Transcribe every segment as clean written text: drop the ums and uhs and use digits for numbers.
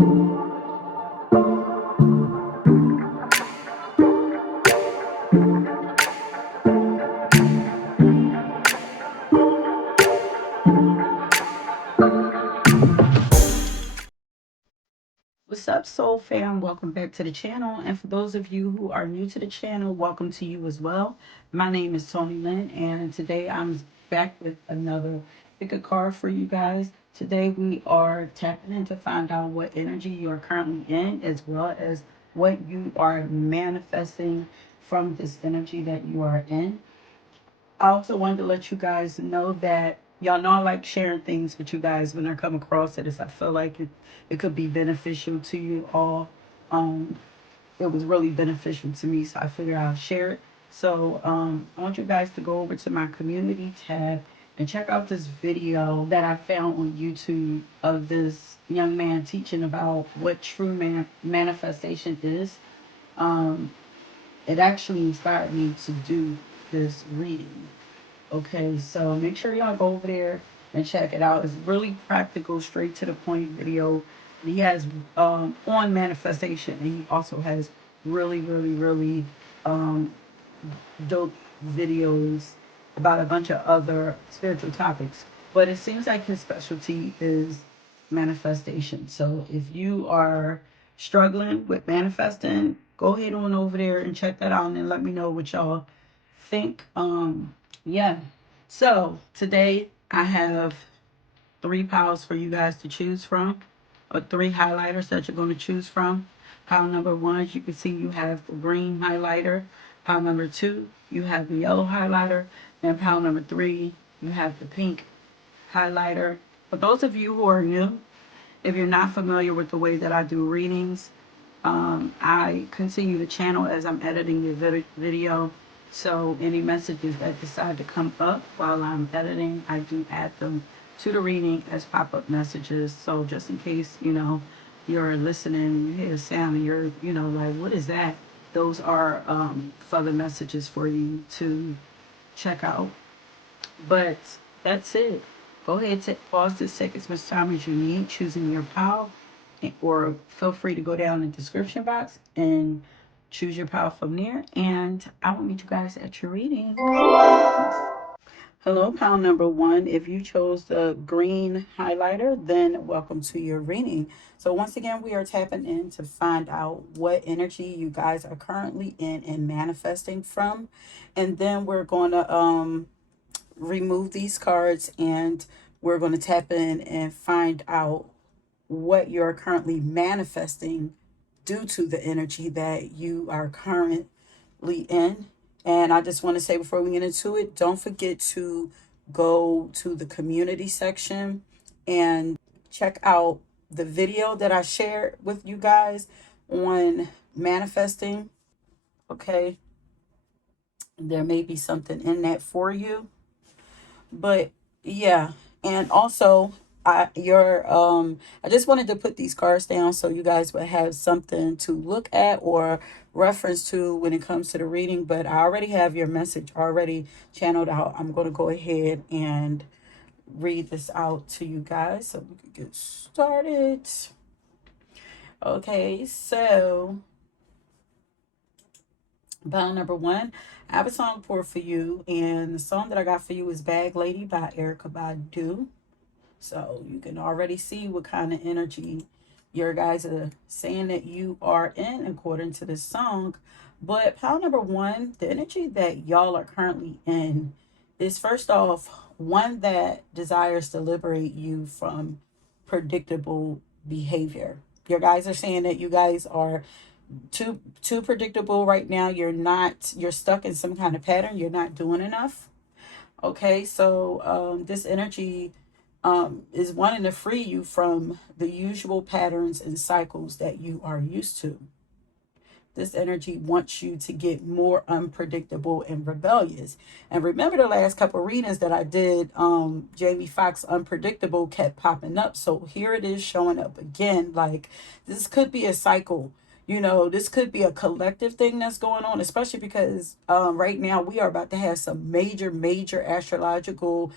What's up, Soul Fam? Welcome back to the channel. And for those of you who are new to the channel, welcome to you as well. My name is Tony Lynn, and today I'm back with another pick a card for you guys. Today we are tapping in to find out what energy you are currently in, as well as what you are manifesting from this energy that you are in. I also wanted to let you guys know that y'all know I like sharing things with you guys when I come across it, as I feel like it could be beneficial to you all. Um, it was really beneficial to me, so I figured I'll share it. So I want you guys to go over to my community tab and check out this video that I found on YouTube of this young man teaching about what true manifestation is. Um, it actually inspired me to do this reading. Okay, so make sure y'all go over there and check it out. It's really practical, straight to the point video. He has on manifestation, and he also has really um, dope videos about a bunch of other spiritual topics. But it seems like his specialty is manifestation. So if you are struggling with manifesting, go ahead on over there and check that out and let me know what y'all think. Yeah. So today I have three piles for you guys to choose from, or three highlighters that you're going to choose from. Pile number one, as you can see, you have the green highlighter. Pile number two, you have the yellow highlighter. And pile number three, you have the pink highlighter. For those of you who are new, if you're not familiar with the way that I do readings, I continue the channel as I'm editing the video. So any messages that decide to come up while I'm editing, I do add them to the reading as pop-up messages. So just in case, you're listening and you hear a sound and you're, like, what is that? Those are further messages for you to check out. But that's it. Go ahead, pause this, take as much time as you need choosing your pile, or feel free to go down in the description box and choose your pile from there. And I will meet you guys at your reading. Hello, pile number one. If you chose the green highlighter, then welcome to your reading. So once again, we are tapping in to find out what energy you guys are currently in and manifesting from. And then we're going to remove these cards, and we're going to tap in and find out what you're currently manifesting due to the energy that you are currently in. And I just want to say before we get into it, don't forget to go to the community section and check out the video that I shared with you guys on manifesting. Okay, there may be something in that for you. But yeah, and also I just wanted to put these cards down so you guys would have something to look at or reference to when it comes to the reading. But I already have your message already channeled out. I'm going to go ahead and read this out to you guys so we can get started. Okay, so pile number one, I have a song pour for you, and the song that I got for you is Bag Lady by Erykah Badu. So you can already see what kind of energy your guys are saying that you are in according to this song. But pile number one, the energy that y'all are currently in is, first off, one that desires to liberate you from predictable behavior. Your guys are saying that you guys are too predictable right now. You're stuck in some kind of pattern. You're not doing enough. Okay, so this energy is wanting to free you from the usual patterns and cycles that you are used to. This energy wants you to get more unpredictable and rebellious. And remember the last couple readings that I did, Jamie Foxx Unpredictable kept popping up. So here it is showing up again. Like, this could be a cycle. This could be a collective thing that's going on, especially because right now we are about to have some major astrological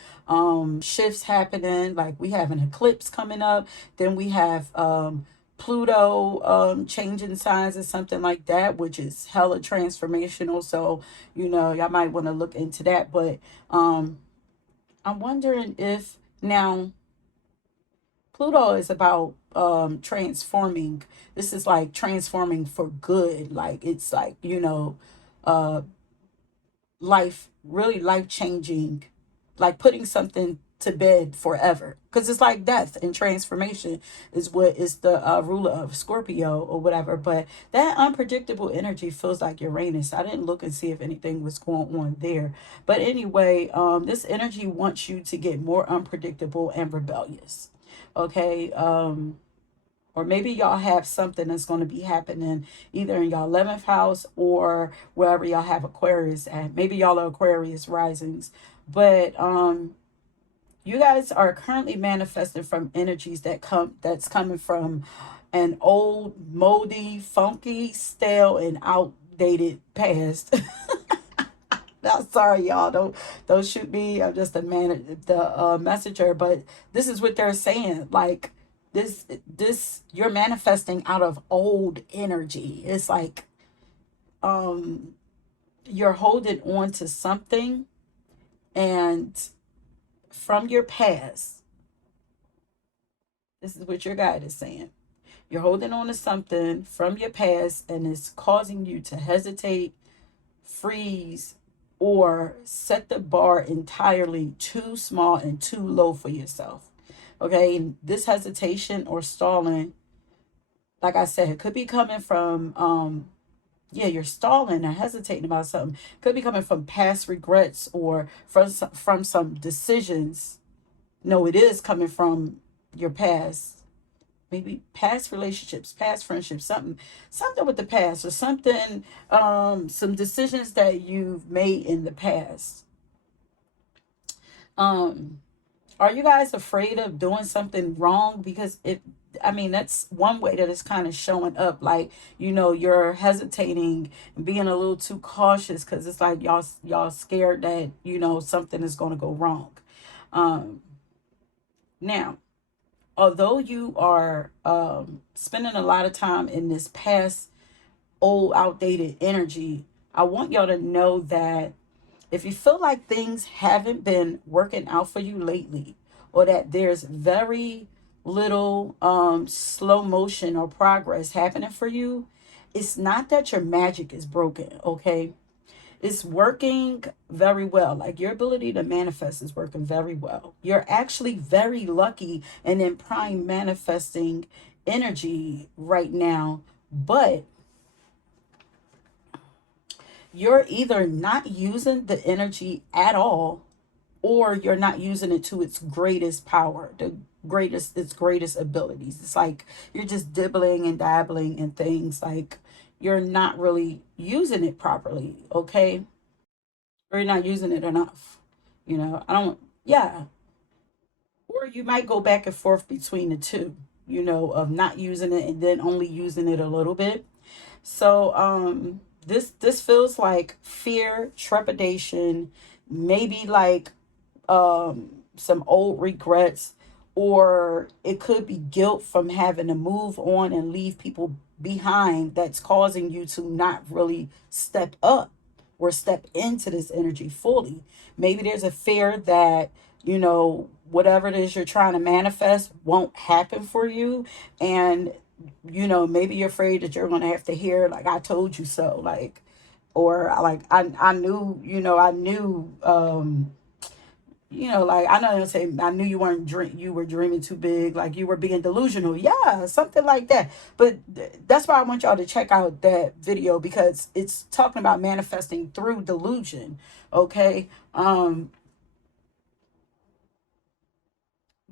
shifts happening. Like, we have an eclipse coming up. Then we have Pluto changing signs or something like that, which is hella transformational. So, y'all might want to look into that. But I'm wondering if now Pluto is about transforming. This is like transforming for good. Like it's like, uh life, really life changing, like putting something to bed forever, because it's like death and transformation is what is the ruler of Scorpio or whatever. But that unpredictable energy feels like Uranus. I didn't look and see if anything was going on there, but anyway, this energy wants you to get more unpredictable and rebellious. Okay. Or maybe y'all have something that's going to be happening either in y'all 11th house or wherever y'all have Aquarius at. Maybe y'all are Aquarius risings. But you guys are currently manifesting from energies that's coming from an old, moldy, funky, stale, and outdated past. Now, sorry, y'all. Don't shoot me. I'm just the messenger. But this is what they're saying. Like this, you're manifesting out of old energy. It's like you're holding on to something, and from your past. This is what your guide is saying. You're holding on to something from your past, and it's causing you to hesitate, freeze, or set the bar entirely too small and too low for yourself. Okay, and this hesitation or stalling, like I said, it could be coming from yeah, you're stalling or hesitating about something. Could be coming from past regrets or from some decisions. No, it is coming from your past, maybe past relationships, past friendships, something with the past, or something, some decisions that you've made in the past. um are you guys afraid of doing something wrong? Because I mean, that's one way that it's kind of showing up. Like, you're hesitating and being a little too cautious because it's like y'all scared that, something is going to go wrong. um Now, although you are spending a lot of time in this past, old, outdated energy, I want y'all to know that if you feel like things haven't been working out for you lately, or that there's very little slow motion or progress happening for you, it's not that your magic is broken, okay? It's working very well. Like your ability to manifest is working very well. You're actually very lucky and in prime manifesting energy right now. But you're either not using the energy at all, or you're not using it to its greatest power, its greatest abilities. It's like you're just dibbling and dabbling in things, like you're not really using it properly, okay? Or you're not using it enough. I don't, yeah. Or you might go back and forth between the two, of not using it and then only using it a little bit. So this feels like fear, trepidation, maybe like some old regrets, or it could be guilt from having to move on and leave people behind, that's causing you to not really step up or step into this energy fully. Maybe there's a fear that, whatever it is you're trying to manifest won't happen for you. And, maybe you're afraid that you're going to have to hear, like, I told you so. Like, or like, I knew, I knew, like, I know they say, I knew you were dreaming too big, like you were being delusional. Yeah, something like that. But that's why I want y'all to check out that video, because it's talking about manifesting through delusion. Okay.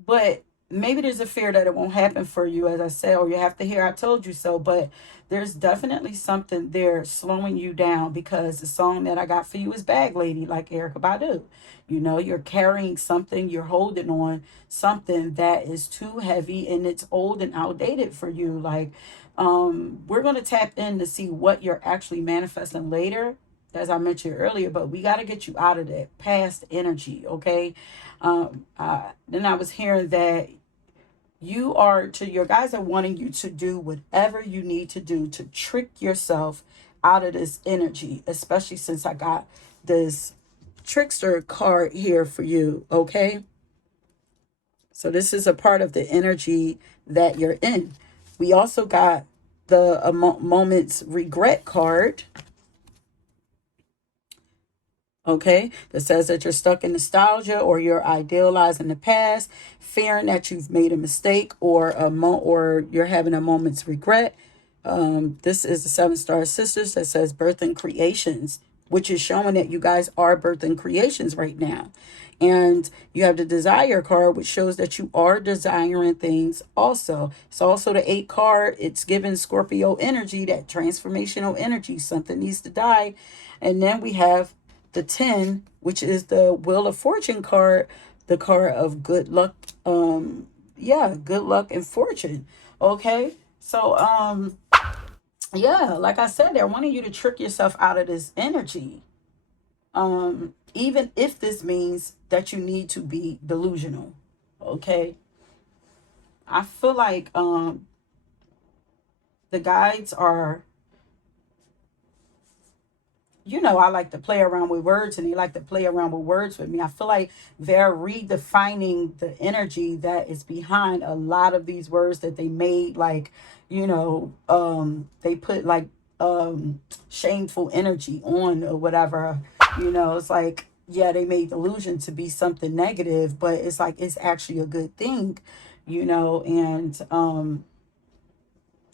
But maybe there's a fear that it won't happen for you, as I said, or you have to hear I told you so. But there's definitely something there slowing you down, because the song that I got for you is Bag Lady, like Erica Badu. You're carrying something, you're holding on something that is too heavy and it's old and outdated for you. Like, we're going to tap in to see what you're actually manifesting later, as I mentioned earlier, but we got to get you out of that past energy, okay? Then I was hearing that your guys are wanting you to do whatever you need to do to trick yourself out of this energy, especially since I got this trickster card here for you. Okay, so this is a part of the energy that you're in. We also got the moment's regret card. Okay, that says that you're stuck in nostalgia, or you're idealizing the past, fearing that you've made a mistake, or or you're having a moment's regret. This is the Seven Star Sisters that says birthing creations, which is showing that you guys are birthing creations right now. And you have the desire card, which shows that you are desiring things also. It's also the 8 card. It's giving Scorpio energy, that transformational energy. Something needs to die. And then we have the 10, which is the Wheel of Fortune card, the card of good luck. Yeah, good luck and fortune. Okay. So, yeah, like I said, they're wanting you to trick yourself out of this energy. Even if this means that you need to be delusional. Okay. I feel like the guides are, I like to play around with words, and they like to play around with words with me. I feel like they're redefining the energy that is behind a lot of these words that they made. Like, they put like shameful energy on or whatever. It's like, yeah, they made delusion to be something negative, but it's like it's actually a good thing, and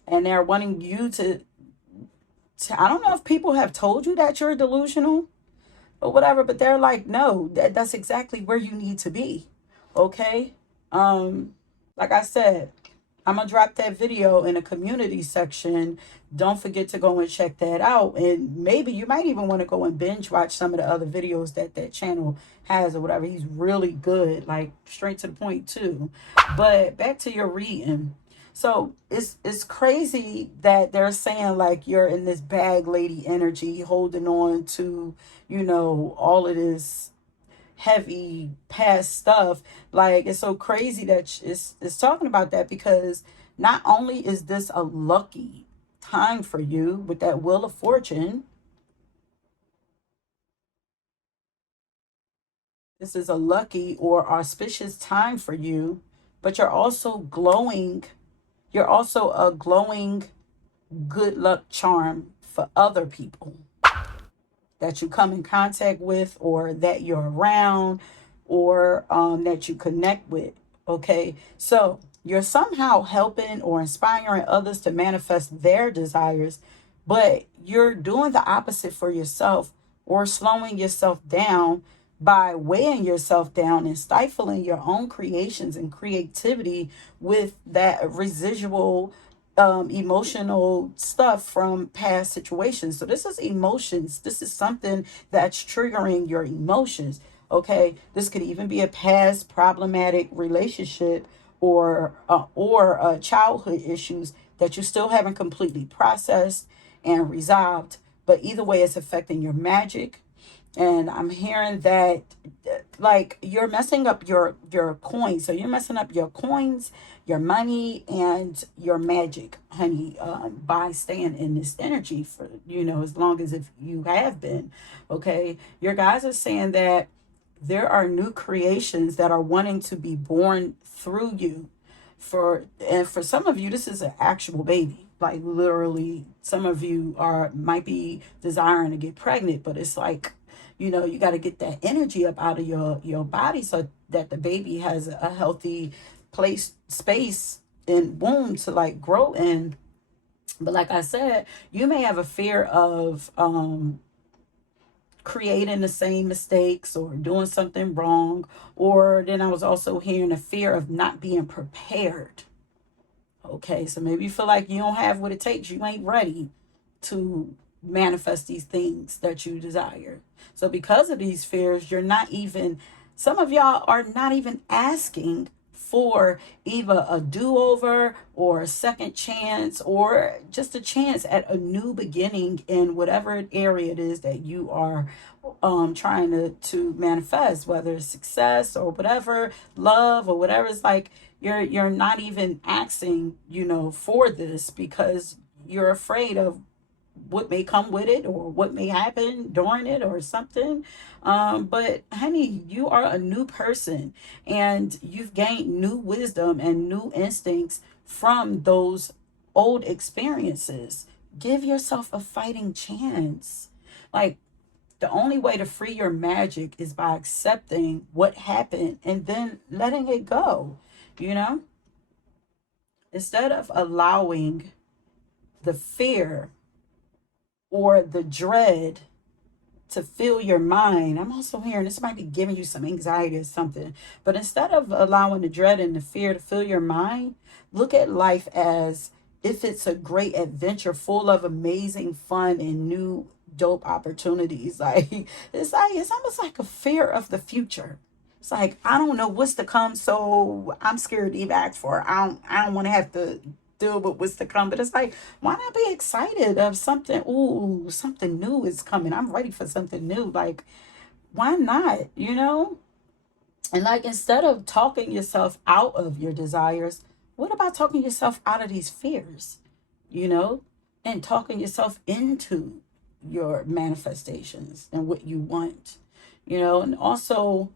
they're wanting you to I don't know if people have told you that you're delusional or whatever, but they're like, no, that's exactly where you need to be. Okay. Like I said, I'm gonna drop that video in the community section. Don't forget to go and check that out, and maybe you might even want to go and binge watch some of the other videos that channel has or whatever. He's really good, like straight to the point too. But back to your reading. So it's crazy that they're saying like you're in this bag lady energy, holding on to, all of this heavy past stuff. Like, it's so crazy that it's talking about that, because not only is this a lucky time for you with that Wheel of Fortune, this is a lucky or auspicious time for you, but you're also a glowing good luck charm for other people that you come in contact with, or that you're around, or that you connect with. Okay, so you're somehow helping or inspiring others to manifest their desires, but you're doing the opposite for yourself, or slowing yourself down by weighing yourself down and stifling your own creations and creativity with that residual emotional stuff from past situations. So this is emotions. This is something that's triggering your emotions. Okay, this could even be a past problematic relationship, or childhood issues that you still haven't completely processed and resolved. But either way, it's affecting your magic. And I'm hearing that like you're messing up your coins. So you're messing up your coins, your money, and your magic, honey, by staying in this energy for, as long as if you have been. Okay, your guys are saying that there are new creations that are wanting to be born through you. For some of you, this is an actual baby. Like, literally, some of you might be desiring to get pregnant, but it's like, you got to get that energy up out of your body, so that the baby has a healthy space and womb to like grow in. But like I said, you may have a fear of creating the same mistakes or doing something wrong. Or then I was also hearing a fear of not being prepared. Okay, so maybe you feel like you don't have what it takes. You ain't ready to manifest these things that you desire. So because of these fears, some of y'all are not even asking for either a do-over or a second chance, or just a chance at a new beginning in whatever area it is that you are trying to manifest, whether it's success or whatever, love or whatever. It's like You're not even asking, for this because you're afraid of what may come with it or what may happen during it or something. But honey, you are a new person and you've gained new wisdom and new instincts from those old experiences. Give yourself a fighting chance. Like, the only way to free your magic is by accepting what happened and then letting it go, you know? Instead of allowing the fear or the dread to fill your mind. I'm also hearing this might be giving you some anxiety or something. But instead of allowing the dread and the fear to fill your mind, look at life as if it's a great adventure full of amazing fun and new dope opportunities. It's almost like a fear of the future. It's like I don't know what's to come, so I'm scared to even ask for it. I don't want to have to deal with what's to come. But it's like, why not be excited of something? Ooh, something new is coming. I'm ready for something new. Like, why not? And like, instead of talking yourself out of your desires, what about talking yourself out of these fears? You know, and talking yourself into your manifestations and what you want. And also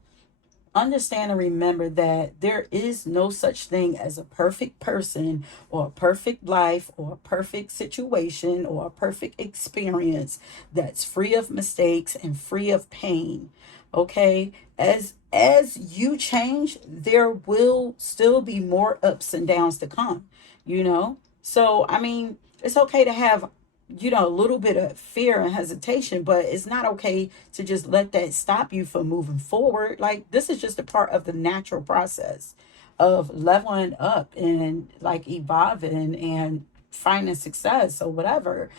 understand and remember that there is no such thing as a perfect person or a perfect life or a perfect situation or a perfect experience that's free of mistakes and free of pain. Okay, as you change, there will still be more ups and downs to come. So I mean, it's okay to have a little bit of fear and hesitation, but it's not okay to just let that stop you from moving forward. Like, this is just a part of the natural process of leveling up and like evolving and finding success or whatever,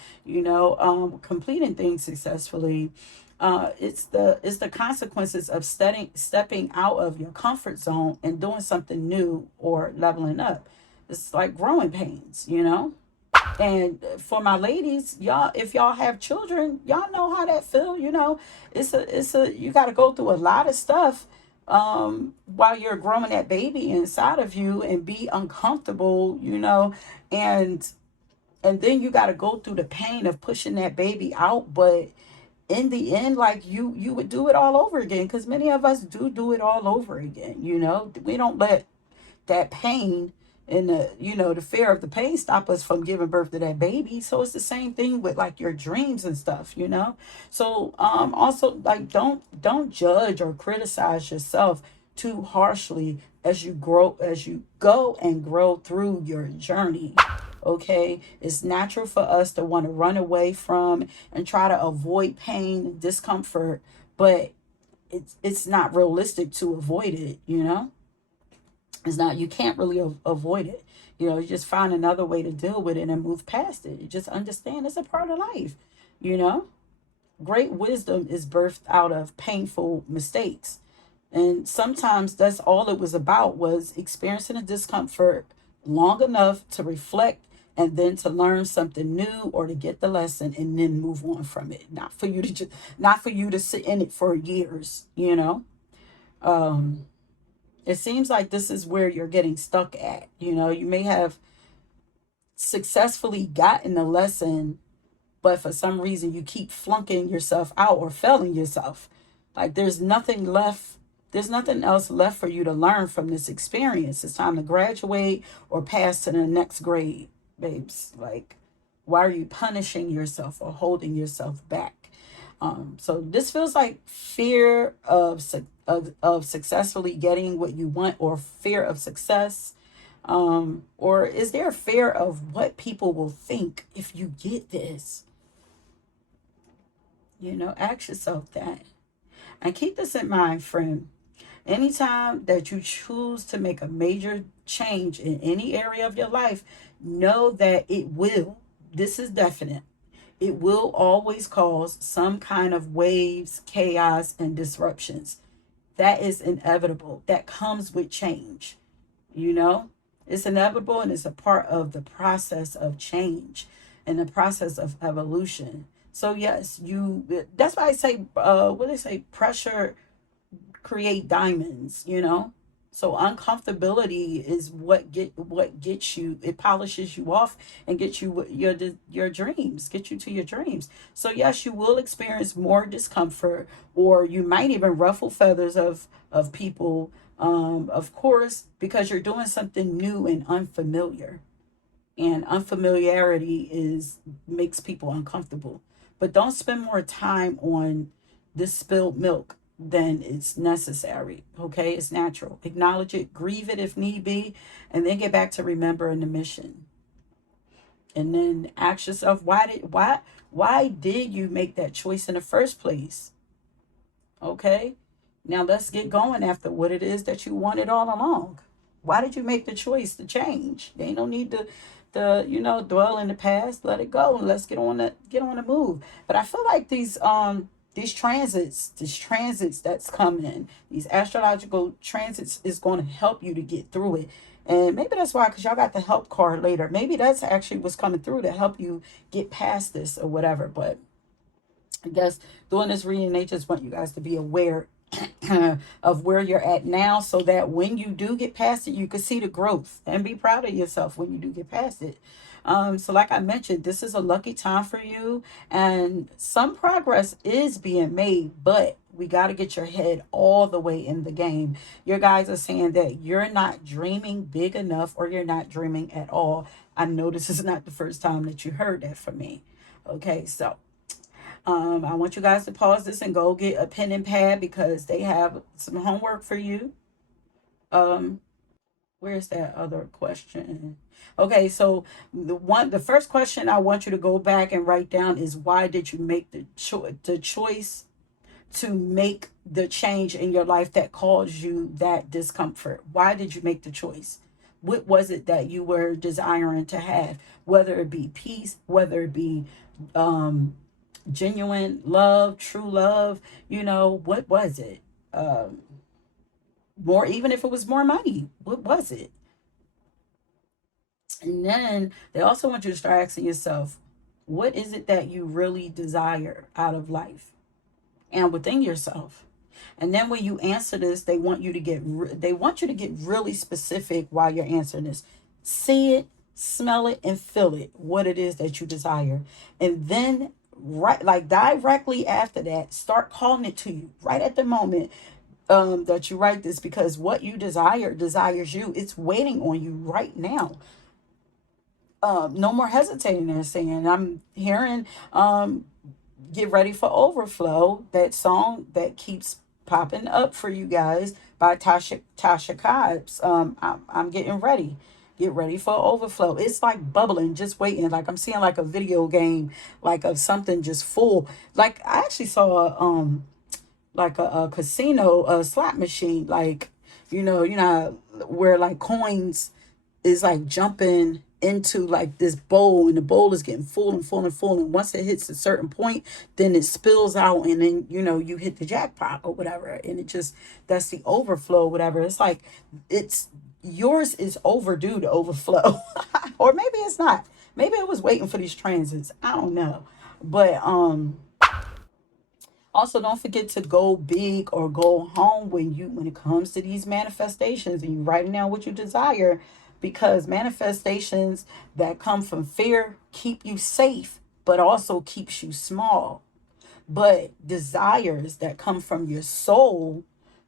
completing things successfully. It's the consequences of stepping out of your comfort zone and doing something new or leveling up. It's like growing pains. And for my ladies, y'all, if y'all have children, y'all know how that feel. It's a you got to go through a lot of stuff while you're growing that baby inside of you and be uncomfortable, and then you got to go through the pain of pushing that baby out. But in the end, like, you would do it all over again, because many of us do it all over again. We don't let that pain and the fear of the pain stop us from giving birth to that baby. So it's the same thing with like your dreams and stuff. So also, like, don't judge or criticize yourself too harshly as you go and grow through your journey. Okay, it's natural for us to want to run away from and try to avoid pain and discomfort, but it's not realistic to avoid it. It's not, you can't really avoid it. You just find another way to deal with it and move past it. You just understand it's a part of life. You know, great wisdom is birthed out of painful mistakes. And sometimes that's all it was about, was experiencing a discomfort long enough to reflect and then to learn something new or to get the lesson and then move on from it. Not for you to sit in it for years. Um, it seems like this is where you're getting stuck at. You may have successfully gotten the lesson, but for some reason you keep flunking yourself out or failing yourself. Like, there's nothing else left for you to learn from this experience. It's time to graduate or pass to the next grade, babes. Like, why are you punishing yourself or holding yourself back? So this feels like fear of successfully getting what you want, or fear of success. Or is there a fear of what people will think if you get this? Ask yourself that. And keep this in mind, friend. Anytime that you choose to make a major change in any area of your life, know that this is definite, it will always cause some kind of waves, chaos, and disruptions. That is inevitable. That comes with change. You know, it's inevitable, and it's a part of the process of change and the process of evolution. So yes, that's why I say, what they say, pressure create diamonds. So uncomfortability is what gets you, it polishes you off and gets you your dreams, get you to your dreams. So yes, you will experience more discomfort, or you might even ruffle feathers of people, of course, because you're doing something new and unfamiliar. And unfamiliarity is makes people uncomfortable. But don't spend more time on this spilled milk than it's necessary. Okay, it's natural. Acknowledge it, grieve it if need be, and then get back to remembering the mission. And then ask yourself, why did you make that choice in the first place? Okay, now let's get going after what it is that you wanted all along. Why did you make the choice to change? There ain't no need to dwell in the past. Let it go and let's get on the move. But I feel like these transits that's coming, these astrological transits is going to help you to get through it. And maybe that's why, because y'all got the help card later. Maybe that's actually what's coming through to help you get past this or whatever. But I guess doing this reading, they just want you guys to be aware of where you're at now, so that when you do get past it, you can see the growth and be proud of yourself when you do get past it. So like I mentioned, this is a lucky time for you, and some progress is being made, but we got to get your head all the way in the game. Your guys are saying that you're not dreaming big enough, or you're not dreaming at all. I know this is not the first time that you heard that from me. Okay, so I want you guys to pause this and go get a pen and pad, because they have some homework for you. Um, where's that other question? Okay, so the first question I want you to go back and write down is, why did you make the choice to make the change in your life that caused you that discomfort? Why did you make the choice? What was it that you were desiring to have? Whether it be peace, whether it be um genuine love, true love, what was it? Um, More, even if it was more money, what was it? And then they also want you to start asking yourself, what is it that you really desire out of life and within yourself? And then when you answer this, they want you to get really specific while you're answering this. See it, smell it, and feel it, what it is that you desire. And then right, like directly after that, start calling it to you right at the moment that you write this, because what you desire desires you. It's waiting on you right now. No more hesitating. They're saying, I'm hearing get ready for overflow, that song that keeps popping up for you guys by Tasha Cobbs. I'm getting ready. Get ready for overflow. It's like bubbling, just waiting. Like I'm seeing like a video game, like of something just full. Like I actually saw like a casino, a slot machine, like where like coins is like jumping into like this bowl, and the bowl is getting full and full and full, and once it hits a certain point, then it spills out, and then you hit the jackpot or whatever, and it just, that's the overflow, whatever. It's like, it's yours is overdue to overflow. Or maybe it's not. Maybe it was waiting for these transits. I don't know. But also, don't forget to go big or go home when it comes to these manifestations, and you writing down what you desire, because manifestations that come from fear keep you safe, but also keeps you small. But desires that come from your soul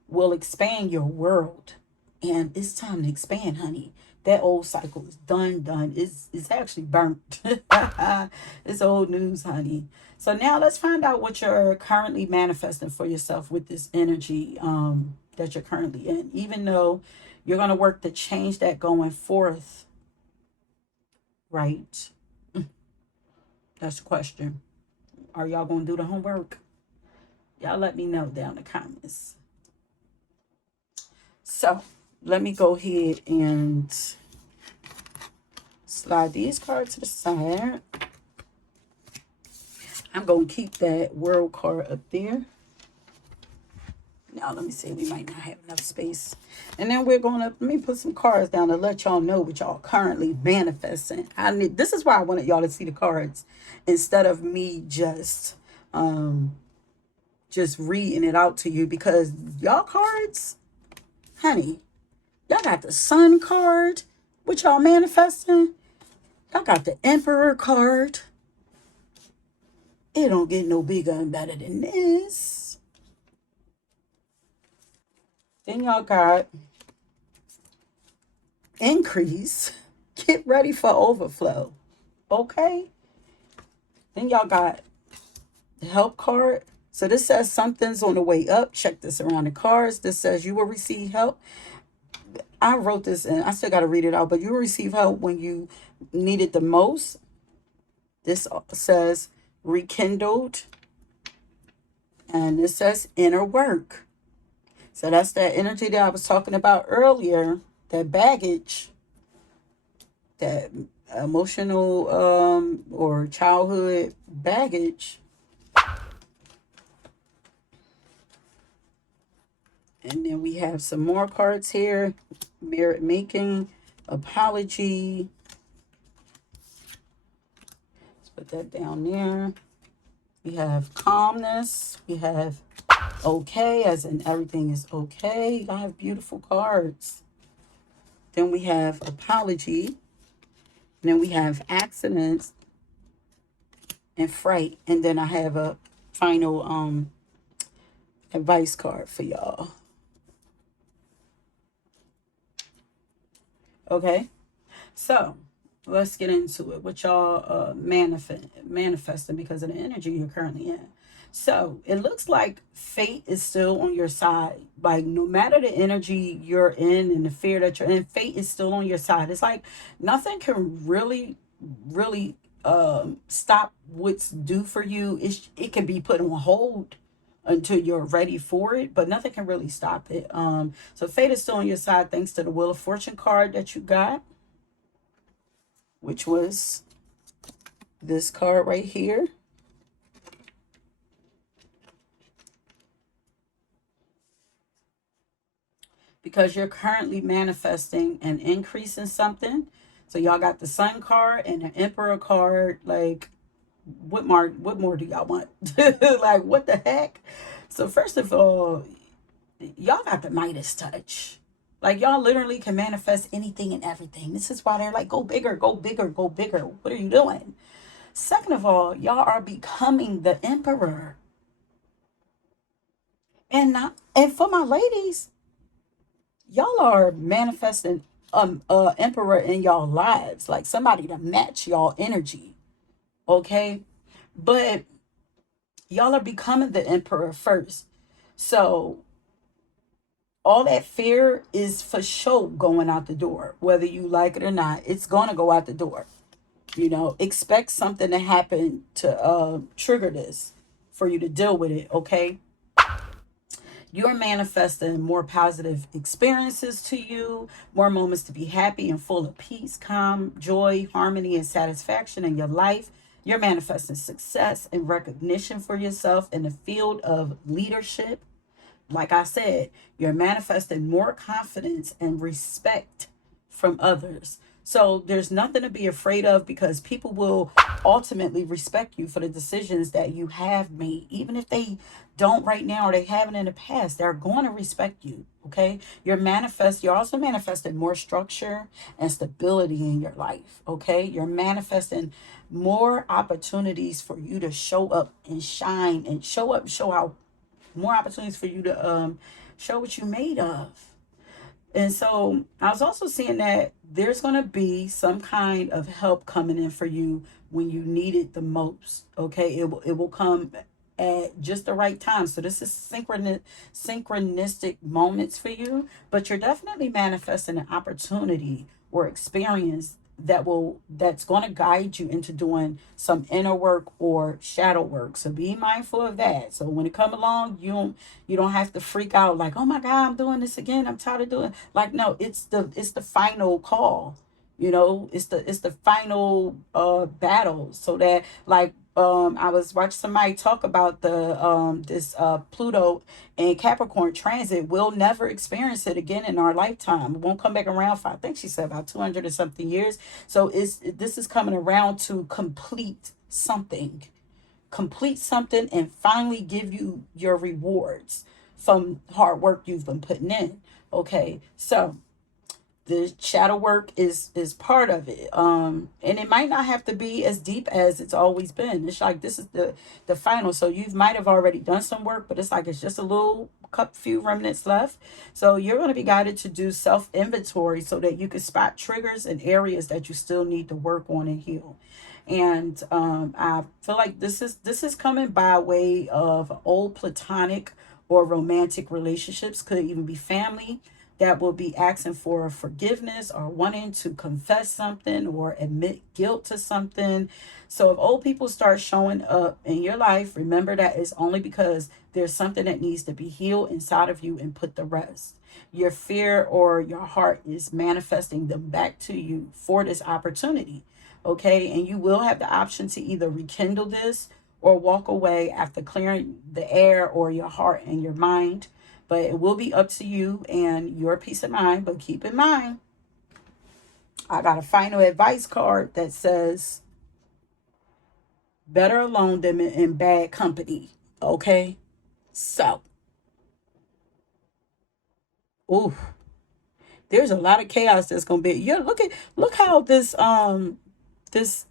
will expand your world. And it's time to expand, honey. That old cycle is done. It's actually burnt. It's old news, honey. So now let's find out what you're currently manifesting for yourself with this energy that you're currently in. Even though you're going to work to change that going forth, right? That's the question. Are y'all going to do the homework? Y'all let me know down in the comments. So let me go ahead and slide these cards to the side. I'm going to keep that world card up there. Now, let me see. We might not have enough space. And then we're going to, let me put some cards down to let y'all know what y'all currently manifesting. This is why I wanted y'all to see the cards instead of me just reading it out to you, because y'all cards, honey, Y'all got the Sun card, which y'all manifesting. Y'all got the Emperor card. It don't get no bigger and better than this. Then y'all got increase. Get ready for overflow. Okay. Then y'all got the help card. So this says something's on the way up. Check this around the cards. This says you will receive help. I wrote this and I still got to read it out, but you will receive help when you need it the most. This says rekindled. And this says inner work. So that's that energy that I was talking about earlier, that baggage, that emotional or childhood baggage. And then we have some more cards here. Merit making, apology. Let's put that down there. We have calmness. We have okay, as in everything is okay. I have beautiful cards. Then we have apology. And then we have accidents and fright. And then I have a final advice card for y'all. Okay, so let's get into it. What y'all manifesting because of the energy you're currently in. So it looks like fate is still on your side. Like no matter the energy you're in and the fear that you're in, fate is still on your side. It's like nothing can really stop what's due for you. It can be put on hold until you're ready for it, but nothing can really stop it. So fate is still on your side thanks to the Wheel of Fortune card that you got, which was this card right here. Because you're currently manifesting an increase in something. So y'all got the Sun card and the Emperor card. Like, what more do y'all want? Like, what the heck? So first of all, y'all got the Midas touch. Like y'all literally can manifest anything and everything. This is why they're like, go bigger, go bigger, go bigger. What are you doing? Second of all, y'all are becoming the emperor. And for my ladies, y'all are manifesting emperor in y'all lives, like somebody to match y'all energy. Okay? But y'all are becoming the emperor first. So all that fear is for sure going out the door, whether you like it or not. It's going to go out the door. You know, expect something to happen to trigger this for you to deal with it. Okay, you're manifesting more positive experiences to you, more moments to be happy and full of peace, calm, joy, harmony, and satisfaction in your life. You're manifesting success and recognition for yourself in the field of leadership. Like I said, you're manifesting more confidence and respect from others. So there's nothing to be afraid of because people will ultimately respect you for the decisions that you have made. Even if they don't right now or they haven't in the past, they're going to respect you. Okay. You're also manifesting more structure and stability in your life. Okay. You're manifesting more opportunities for you to show up and shine and show how more opportunities for you to show what you're made of. And so I was also seeing that there's going to be some kind of help coming in for you when you need it the most. Okay, it will come at just the right time. So this is synchronistic moments for you, but you're definitely manifesting an opportunity or experience that's going to guide you into doing some inner work or shadow work. So be mindful of that. So when it come along, you don't have to freak out like, oh my God, I'm doing this again, I'm tired of doing it. Like, no, it's the final call. You know, it's the final battle. So that, like, I was watching somebody talk about this Pluto and Capricorn transit. We'll never experience it again in our lifetime. It won't come back around for, I think she said, about 200 and something years. So this is coming around to complete something and finally give you your rewards from hard work you've been putting in. Okay, so the shadow work is part of it, and it might not have to be as deep as it's always been. It's like this is the final, so you might have already done some work, but it's like it's just a little few remnants left. So you're going to be guided to do self inventory so that you can spot triggers and areas that you still need to work on and heal. And I feel like this is coming by way of old platonic or romantic relationships, could even be family, that will be asking for forgiveness or wanting to confess something or admit guilt to something. So if old people start showing up in your life, remember that it's only because there's something that needs to be healed inside of you and put the rest. Your fear or your heart is manifesting them back to you for this opportunity. Okay, and you will have the option to either rekindle this or walk away after clearing the air or your heart and your mind. But it will be up to you and your peace of mind. But keep in mind, I got a final advice card that says better alone than in bad company. Okay, so ooh, there's a lot of chaos that's gonna be. Yeah, look how this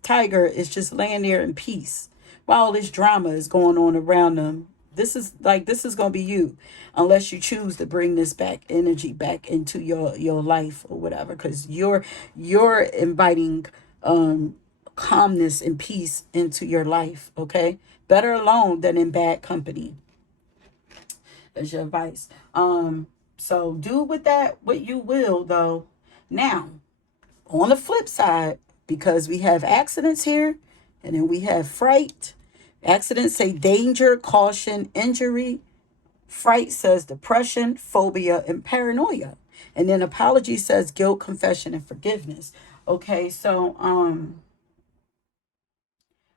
tiger is just laying there in peace while all this drama is going on around them. This is gonna be you, unless you choose to bring this back energy back into your life or whatever, because you're inviting calmness and peace into your life. Okay, better alone than in bad company. That's your advice. So do with that what you will, though. Now, on the flip side, because we have accidents here and then we have fright. Accidents say danger, caution, injury. Fright says depression, phobia, and paranoia. And then apology says guilt, confession, and forgiveness. Okay, so on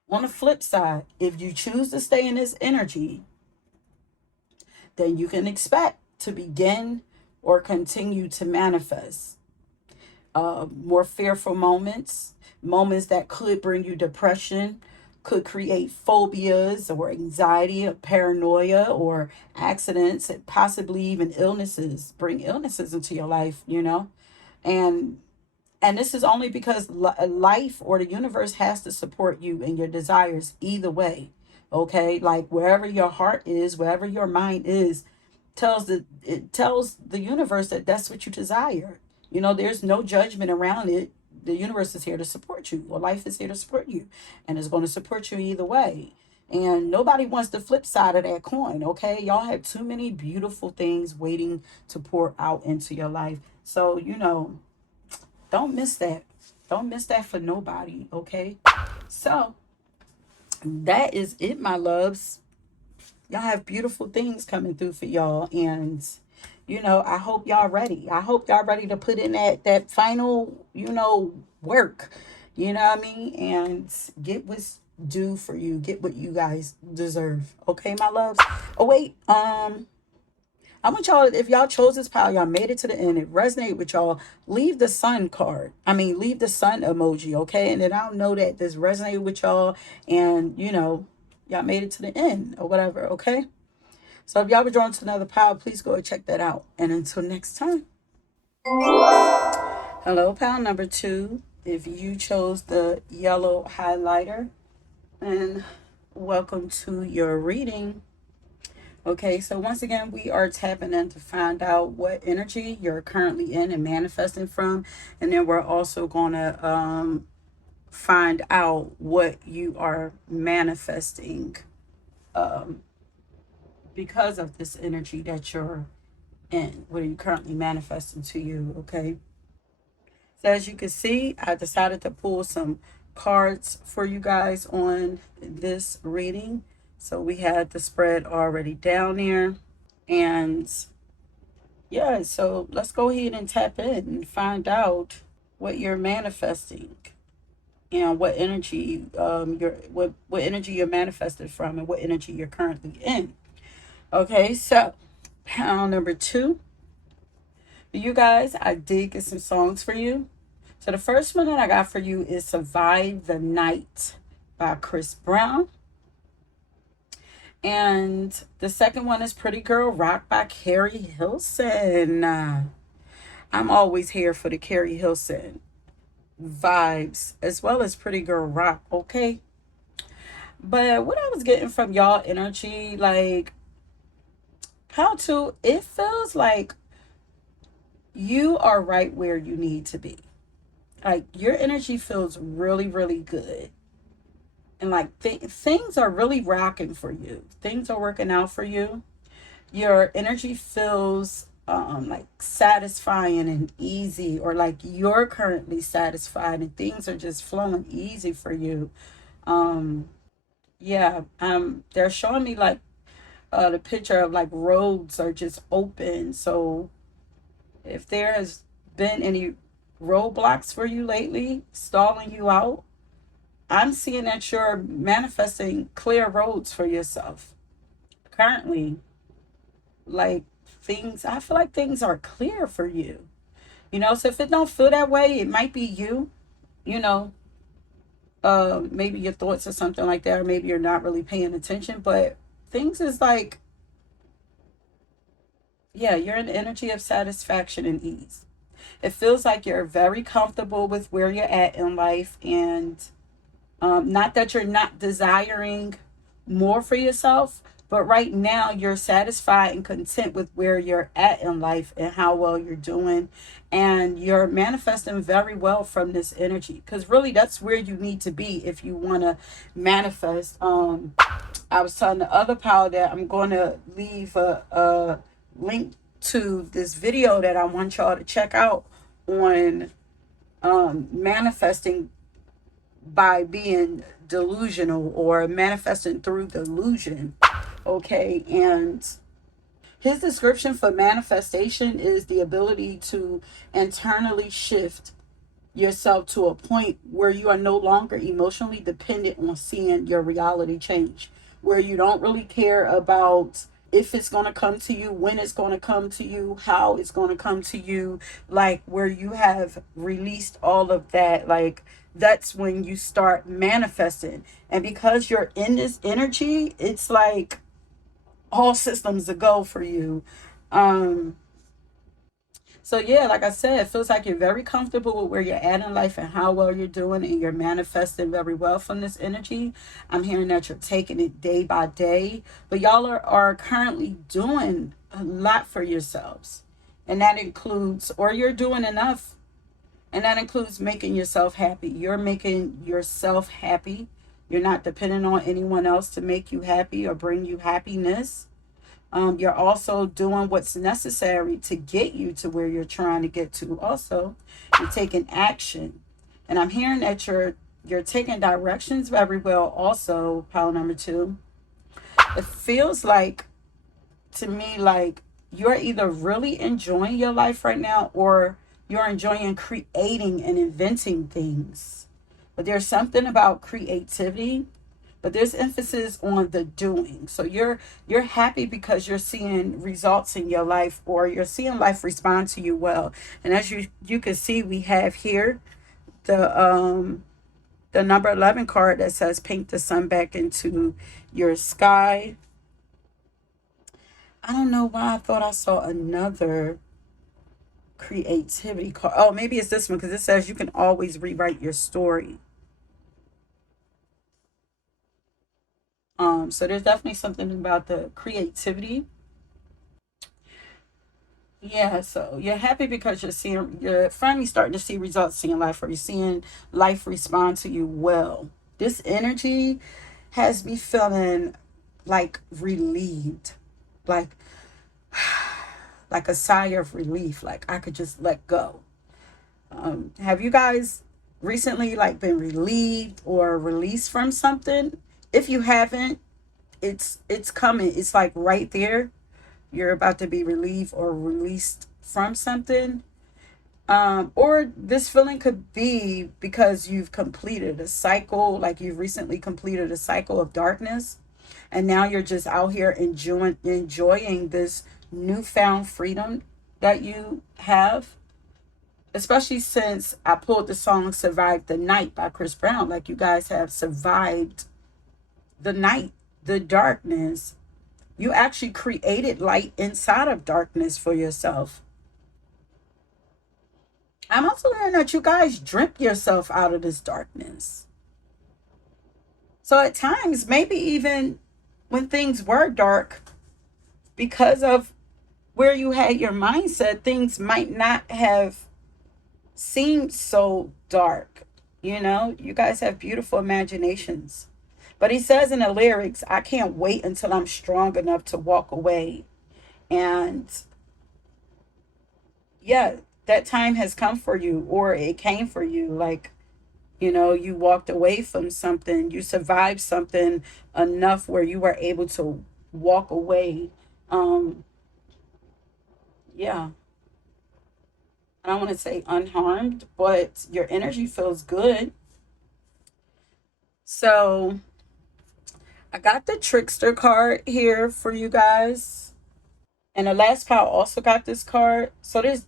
the flip side, if you choose to stay in this energy, then you can expect to begin or continue to manifest more fearful moments, moments that could bring you depression, could create phobias or anxiety or paranoia or accidents, and possibly even illnesses, bring illnesses into your life, and and this is only because life or the universe has to support you and your desires either way. Okay, like wherever your heart is, wherever your mind is, it tells the universe that that's what you desire. There's no judgment around it. The universe is here to support you, or life is here to support you, and it's going to support you either way. And nobody wants the flip side of that coin. Okay, y'all have too many beautiful things waiting to pour out into your life. So don't miss that. Don't miss that for nobody. Okay, so that is it, my loves. Y'all have beautiful things coming through for y'all, and I hope y'all ready. I hope y'all ready to put in that final work, what I mean, and get what's due for you, get what you guys deserve. Okay, my loves. Oh wait, I want y'all, if y'all chose this pile, y'all made it to the end, it resonated with y'all, leave the sun card. I mean, leave the sun emoji, okay? And then I'll know that this resonated with y'all, and y'all made it to the end or whatever, okay? So if y'all were drawn to another pile, please go and check that out. And until next time, hello, pile number 2. If you chose the yellow highlighter, and welcome to your reading. Okay, so once again, we are tapping in to find out what energy you're currently in and manifesting from. And then we're also going to find out what you are manifesting because of this energy that you're in. What are you currently manifesting to you? Okay. So as you can see, I decided to pull some cards for you guys on this reading. So we had the spread already down there. And yeah, so let's go ahead and tap in and find out what you're manifesting and what energy what energy you're manifested from and what energy you're currently in. Okay, so pound number 2. You guys, I did get some songs for you. So the first one that I got for you is Survive the Night by Chris Brown. And the second one is Pretty Girl Rock by Carrie Hilson. I'm always here for the Carrie Hilson vibes as well as Pretty Girl Rock, okay? But what I was getting from y'all energy, like, it feels like you are right where you need to be. Like, your energy feels really, really good. And like, things are really rocking for you. Things are working out for you. Your energy feels like satisfying and easy, or like you're currently satisfied and things are just flowing easy for you. Um, yeah, they're showing me like the picture of like roads are just open. So if there has been any roadblocks for you lately, stalling you out, I'm seeing that you're manifesting clear roads for yourself. Currently, like I feel like things are clear for you. So if it don't feel that way, it might be you, you know, maybe your thoughts or something like that, or maybe you're not really paying attention, but things is like, yeah, you're in the energy of satisfaction and ease. It feels like you're very comfortable with where you're at in life, and not that you're not desiring more for yourself, but right now you're satisfied and content with where you're at in life and how well you're doing. And you're manifesting very well from this energy, because really that's where you need to be if you want to manifest. I was telling the other pal that I'm going to leave a link to this video that I want y'all to check out on manifesting by being delusional, or manifesting through delusion. Okay. And his description for manifestation is the ability to internally shift yourself to a point where you are no longer emotionally dependent on seeing your reality change, where you don't really care about if it's going to come to you, when it's going to come to you, how it's going to come to you, like where you have released all of that. Like, that's when you start manifesting. And because you're in this energy, it's like all systems a go for you. um so yeah, like I said, it feels like you're very comfortable with where you're at in life and how well you're doing, and you're manifesting very well from this energy. I'm hearing that you're taking it day by day, but y'all are currently doing a lot for yourselves. And that includes, or you're doing enough, and that includes making yourself happy. You're making yourself happy. You're not dependent on anyone else to make you happy or bring you happiness. You're also doing what's necessary to get you to where you're trying to get to. Also, you're taking action, and I'm hearing that you're taking directions very well. Also, pile number two, it feels like to me like you're either really enjoying your life right now, or you're enjoying creating and inventing things. But there's something about creativity, but there's emphasis on the doing. So you're happy because you're seeing results in your life, or you're seeing life respond to you well. And as you can see, we have here the number 11 card that says paint the sun back into your sky. I don't know why I thought I saw another creativity card. Oh, maybe it's this one, because it says you can always rewrite your story. So there's definitely something about the creativity. Yeah, so you're happy because you're finally starting to see results in your life, or you're seeing life respond to you well. This energy has me feeling like relieved, like like a sigh of relief, like I could just let go. Have you guys recently like been relieved or released from something? If you haven't, it's coming. It's like right there. You're about to be relieved or released from something. Or this feeling could be because you've completed a cycle, like you've recently completed a cycle of darkness, and now you're just out here enjoying this newfound freedom that you have. Especially since I pulled the song "Survive the Night" by Chris Brown. Like, you guys have survived the night, the darkness. You actually created light inside of darkness for yourself. I'm also learning that you guys dreamt yourself out of this darkness. So at times, maybe even when things were dark, because of where you had your mindset, things might not have seemed so dark. You know, you guys have beautiful imaginations. But he says in the lyrics, I can't wait until I'm strong enough to walk away. And yeah, that time has come for you, or it came for you. Like, you know, you walked away from something, you survived something enough where you were able to walk away. Um, yeah, I don't want to say unharmed, but your energy feels good. So I got the trickster card here for you guys. And the last pile also got this card. So there's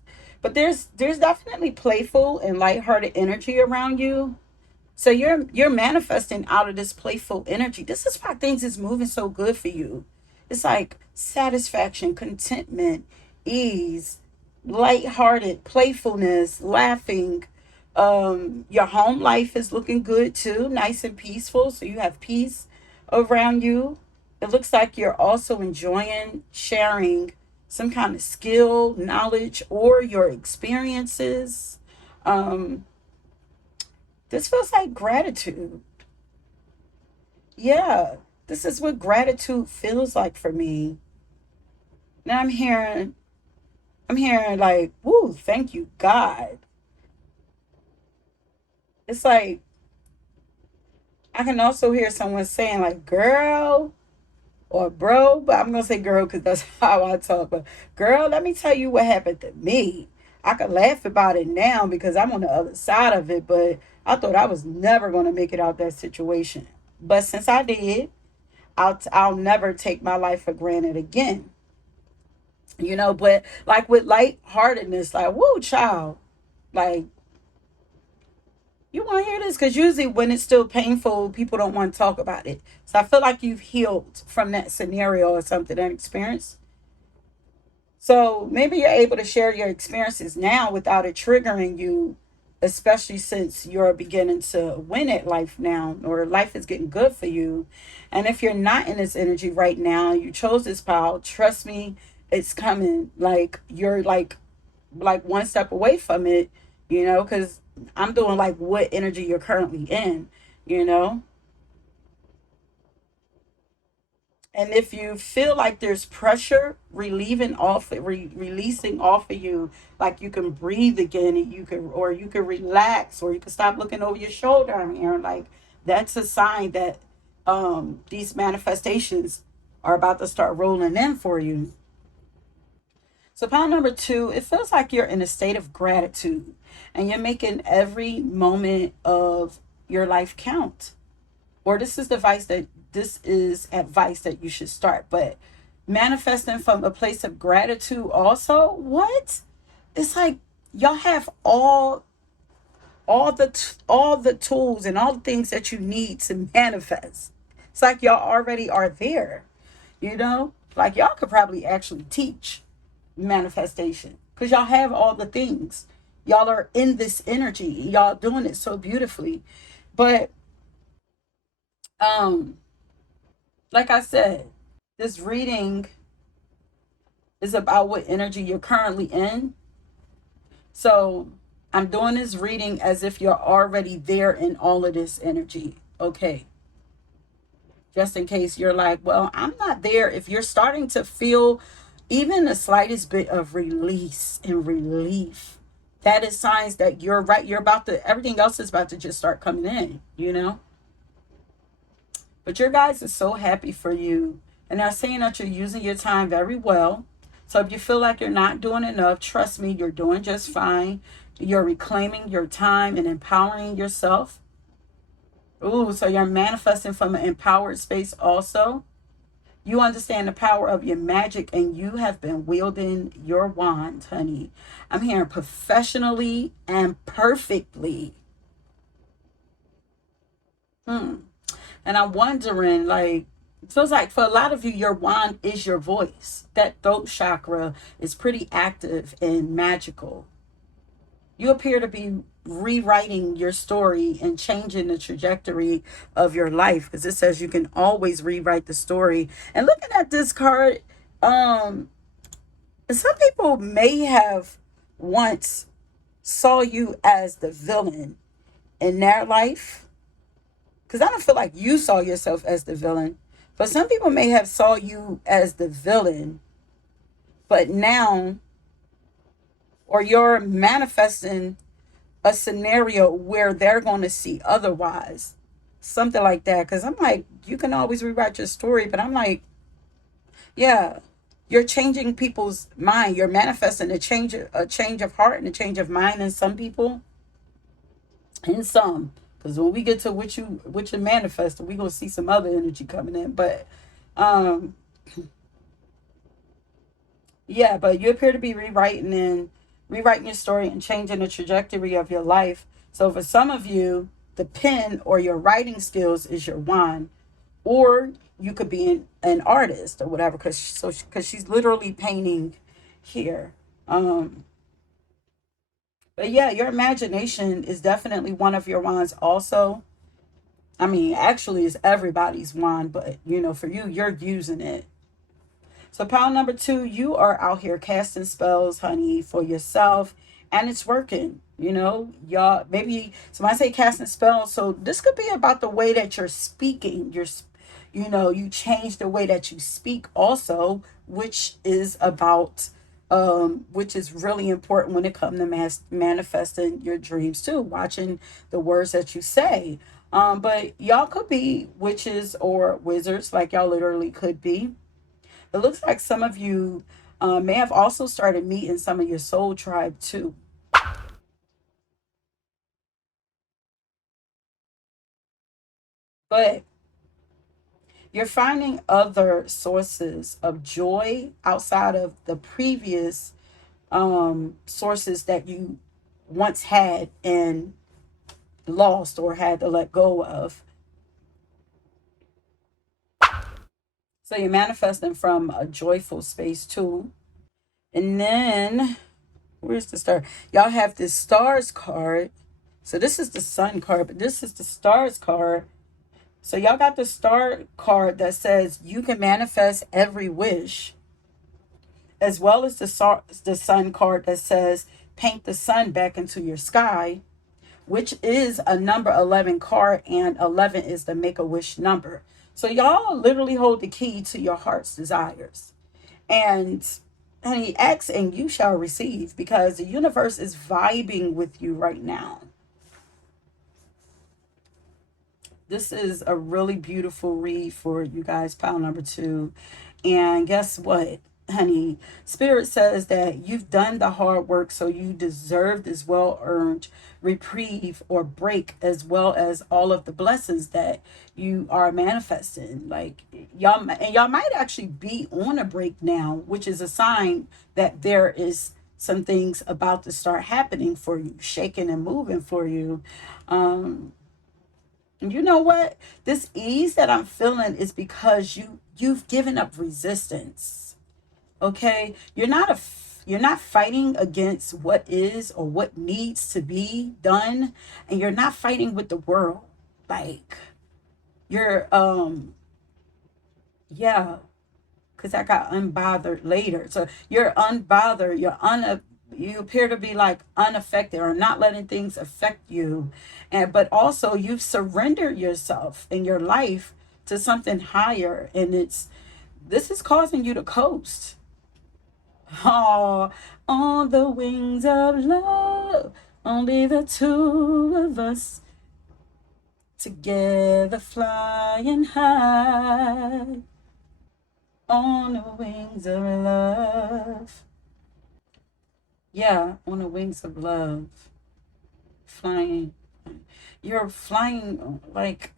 definitely playful and lighthearted energy around you. So you're manifesting out of this playful energy. This is why things is moving so good for you. It's like satisfaction, contentment, ease, lighthearted, playfulness, laughing. Your home life is looking good too, nice and peaceful. So you have peace around you. It looks like you're also enjoying sharing some kind of skill, knowledge, or your experiences. Um, this feels like gratitude. Yeah, this is what gratitude feels like for me. Now I'm hearing like, woo, thank you, God. It's like I can also hear someone saying like, girl or bro, but I'm gonna say girl because that's how I talk. But girl, let me tell you what happened to me. I can laugh about it now because I'm on the other side of it, but I thought I was never gonna make it out that situation. But since I did, I'll never take my life for granted again. You know, but like with lightheartedness, like woo child, like you want to hear this because usually when it's still painful, people don't want to talk about it. So I feel like you've healed from that scenario or something, that experience. So maybe you're able to share your experiences now without it triggering you, especially since you're beginning to win at life now, or life is getting good for you. And if you're not in this energy right now, you chose this pile, trust me, it's coming. Like you're like one step away from it, you know, because I'm doing like what energy you're currently in, you know. And if you feel like there's pressure releasing off of you, like you can breathe again, and you can relax, or you can stop looking over your shoulder. I'm hearing like that's a sign that these manifestations are about to start rolling in for you. So pile number two, it feels like you're in a state of gratitude and you're making every moment of your life count. Or this is advice that you should start. But manifesting from a place of gratitude also, what? It's like y'all have all the tools and all the things that you need to manifest. It's like y'all already are there, you know? Like y'all could probably actually teach manifestation because y'all have all the things. Y'all are in this energy. Y'all doing it so beautifully. But um like I said, this reading is about what energy you're currently in. So I'm doing this reading as if you're already there in all of this energy. Okay. Just in case you're like, well, I'm not there. If you're starting to feel even the slightest bit of release and relief, that is signs that you're right. You're about to, everything else is about to just start coming in, you know? But your guys is so happy for you. And they're saying that you're using your time very well. So if you feel like you're not doing enough, trust me, you're doing just fine. You're reclaiming your time and empowering yourself. Ooh, so you're manifesting from an empowered space also. You understand the power of your magic and you have been wielding your wand, honey. I'm hearing professionally and perfectly. Hmm. And I'm wondering, like, it feels like for a lot of you, your wand is your voice. That throat chakra is pretty active and magical. You appear to be rewriting your story and changing the trajectory of your life, because it says you can always rewrite the story. And looking at this card, um, some people may have once saw you as the villain in their life, because I don't feel like you saw yourself as the villain, but some people may have saw you as the villain, but now, or you're manifesting a scenario where they're going to see otherwise, something like that. Because I'm like, you can always rewrite your story, but I'm like, yeah, you're changing people's mind. You're manifesting a change of heart and a change of mind in some people, in some. Because when we get to what you manifest, we're gonna see some other energy coming in. But um yeah, but you appear to be rewriting your story and changing the trajectory of your life. So for some of you, the pen or your writing skills is your wand, or you could be an artist or whatever, because she's literally painting here. Um, but yeah, your imagination is definitely one of your wands also. I mean, actually, it's everybody's wand, but for you, you're using it. So pile number 2, you are out here casting spells, honey, for yourself, and it's working. Y'all, maybe, so when I say casting spells, so this could be about the way that you're speaking. You change the way that you speak also, which is about, which is really important when it comes to manifesting your dreams too, watching the words that you say. But y'all could be witches or wizards, like y'all literally could be. It looks like some of you may have also started meeting some of your soul tribe too. But you're finding other sources of joy outside of the previous sources that you once had and lost or had to let go of. So you're manifesting from a joyful space too. And then, where's the star? Y'all have this stars card. So this is the sun card, but this is the stars card. So y'all got the star card that says you can manifest every wish, as well as the sun card that says paint the sun back into your sky, which is a number 11 card, and 11 is the make a wish number. So y'all literally hold the key to your heart's desires. And honey, ask and you shall receive, because the universe is vibing with you right now. This is a really beautiful read for you guys, pile number 2. And guess what, honey? Spirit says that you've done the hard work, so you deserve this well-earned reprieve or break, as well as all of the blessings that you are manifesting. Like, y'all might actually be on a break now, which is a sign that there is some things about to start happening for you, shaking and moving for you. You know what? This ease that I'm feeling is because you've given up resistance. Okay? You're not fighting against what is or what needs to be done, and you're not fighting with the world. Like, you're yeah, because I got unbothered later. So you're unbothered. You appear to be like unaffected or not letting things affect you. And but also you've surrendered yourself in your life to something higher. And this is causing you to coast. Oh, on the wings of love, only the two of us together flying high on the wings of love. Yeah, on the wings of love, flying. You're flying like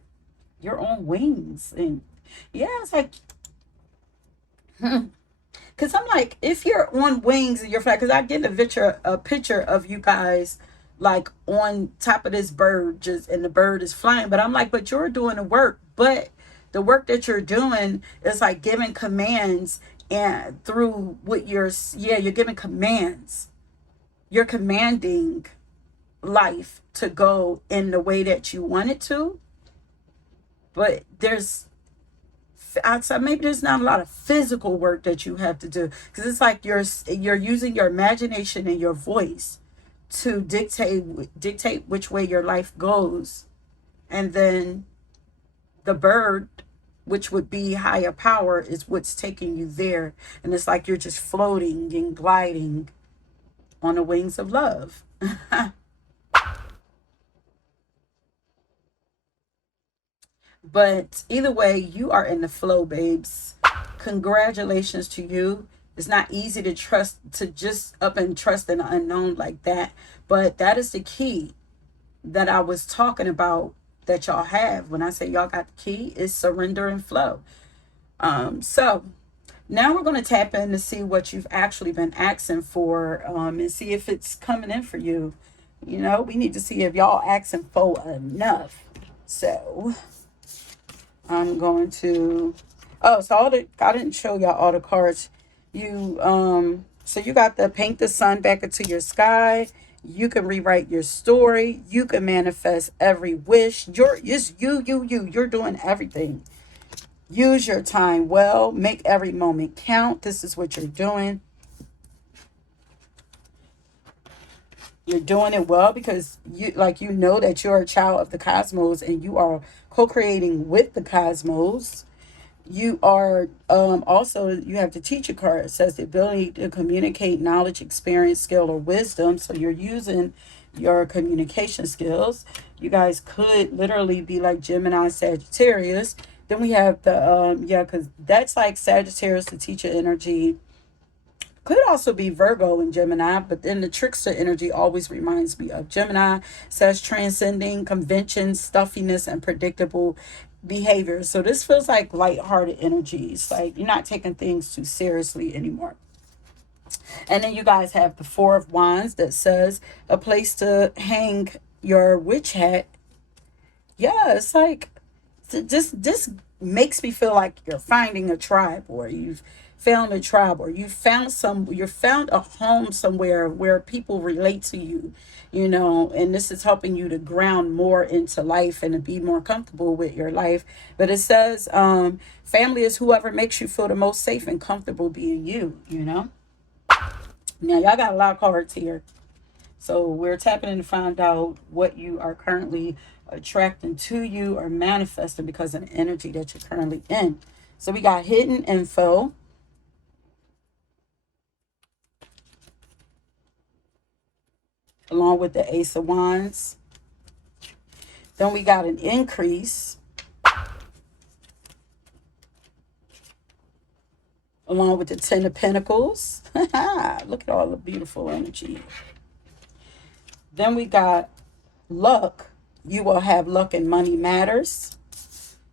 you're on wings, and yeah, it's like, because I'm like, if you're on wings and you're flying, because I get a picture of you guys like on top of this bird, just and the bird is flying. But I'm like, but you're doing the work, but the work that you're doing is like giving commands, and through what you're giving commands. You're commanding. life to go in the way that you want it to. But outside, maybe there's not a lot of physical work that you have to do, because it's like you're using your imagination and your voice to dictate which way your life goes, and then the bird, which would be higher power, is what's taking you there, and it's like you're just floating and gliding on the wings of love. But either way, you are in the flow, babes. Congratulations to you. It's not easy to trust, to just up and trust an unknown like that. But that is the key that I was talking about, that y'all have. When I say y'all got the key, is surrender and flow. So now we're going to tap in to see what you've actually been asking for, and see if it's coming in for you. You know, we need to see if y'all asking for enough. So I'm going to, oh, so I didn't show y'all all the cards. So you got the paint the sun back into your sky. You can rewrite your story. You can manifest every wish. You're doing everything. Use your time well. Make every moment count. This is what you're doing. You're doing it well because you know that you're a child of the cosmos, and you are co-creating with the cosmos. You are also, you have the teacher card. It says the ability to communicate knowledge, experience, skill, or wisdom. So you're using your communication skills. You guys could literally be like Gemini, Sagittarius. Then we have the because that's like Sagittarius, the teacher energy. Could also be Virgo and Gemini, but then the trickster energy always reminds me of Gemini. Says transcending conventions, stuffiness, and predictable behavior. So this feels like lighthearted energies. Like you're not taking things too seriously anymore. And then you guys have the Four of Wands that says a place to hang your witch hat. Yeah, it's like this makes me feel like you're finding a tribe, or you've found a tribe, or you found a home somewhere where people relate to you, you know, and this is helping you to ground more into life and to be more comfortable with your life. But it says family is whoever makes you feel the most safe and comfortable being you, you know. Now y'all got a lot of cards here. So we're tapping in to find out what you are currently attracting to you or manifesting because of the energy that you're currently in. So we got hidden info, along with the Ace of Wands. Then we got an increase, along with the Ten of Pentacles. Look at all the beautiful energy. Then we got luck. You will have luck and money matters.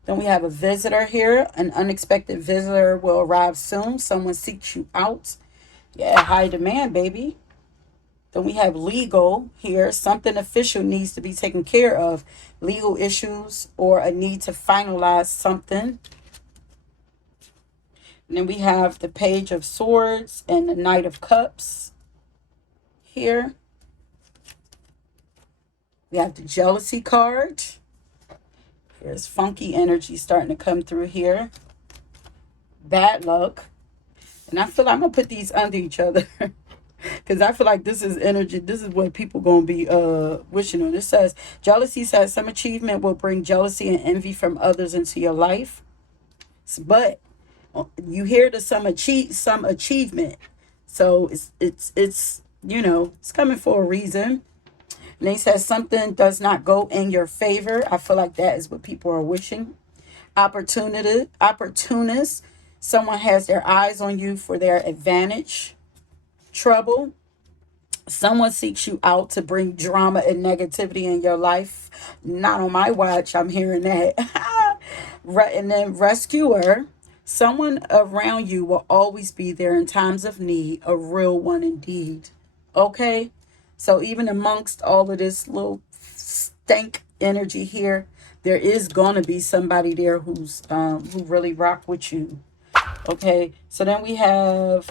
Then we have a visitor here. An unexpected visitor will arrive soon. Someone seeks you out. Yeah, high demand, baby. Then we have legal here. Something official needs to be taken care of. Legal issues or a need to finalize something. And then we have the Page of Swords and the Knight of Cups here. We have the Jealousy card. There's funky energy starting to come through here. Bad luck. And I feel like I'm going to put these under each other. Because I feel like this is energy. This is what people going to be wishing on. It says, jealousy says some achievement will bring jealousy and envy from others into your life. But you hear the some achievement. So it's you know, it's coming for a reason. And he says something does not go in your favor. I feel like that is what people are wishing. Opportunist. Someone has their eyes on you for their advantage. Trouble. Someone seeks you out to bring drama and negativity in your life. Not on my watch. I'm hearing that. And then rescuer. Someone around you will always be there in times of need. A real one indeed. Okay? So even amongst all of this little stank energy here, there is going to be somebody there who's who really rock with you. Okay? So then we have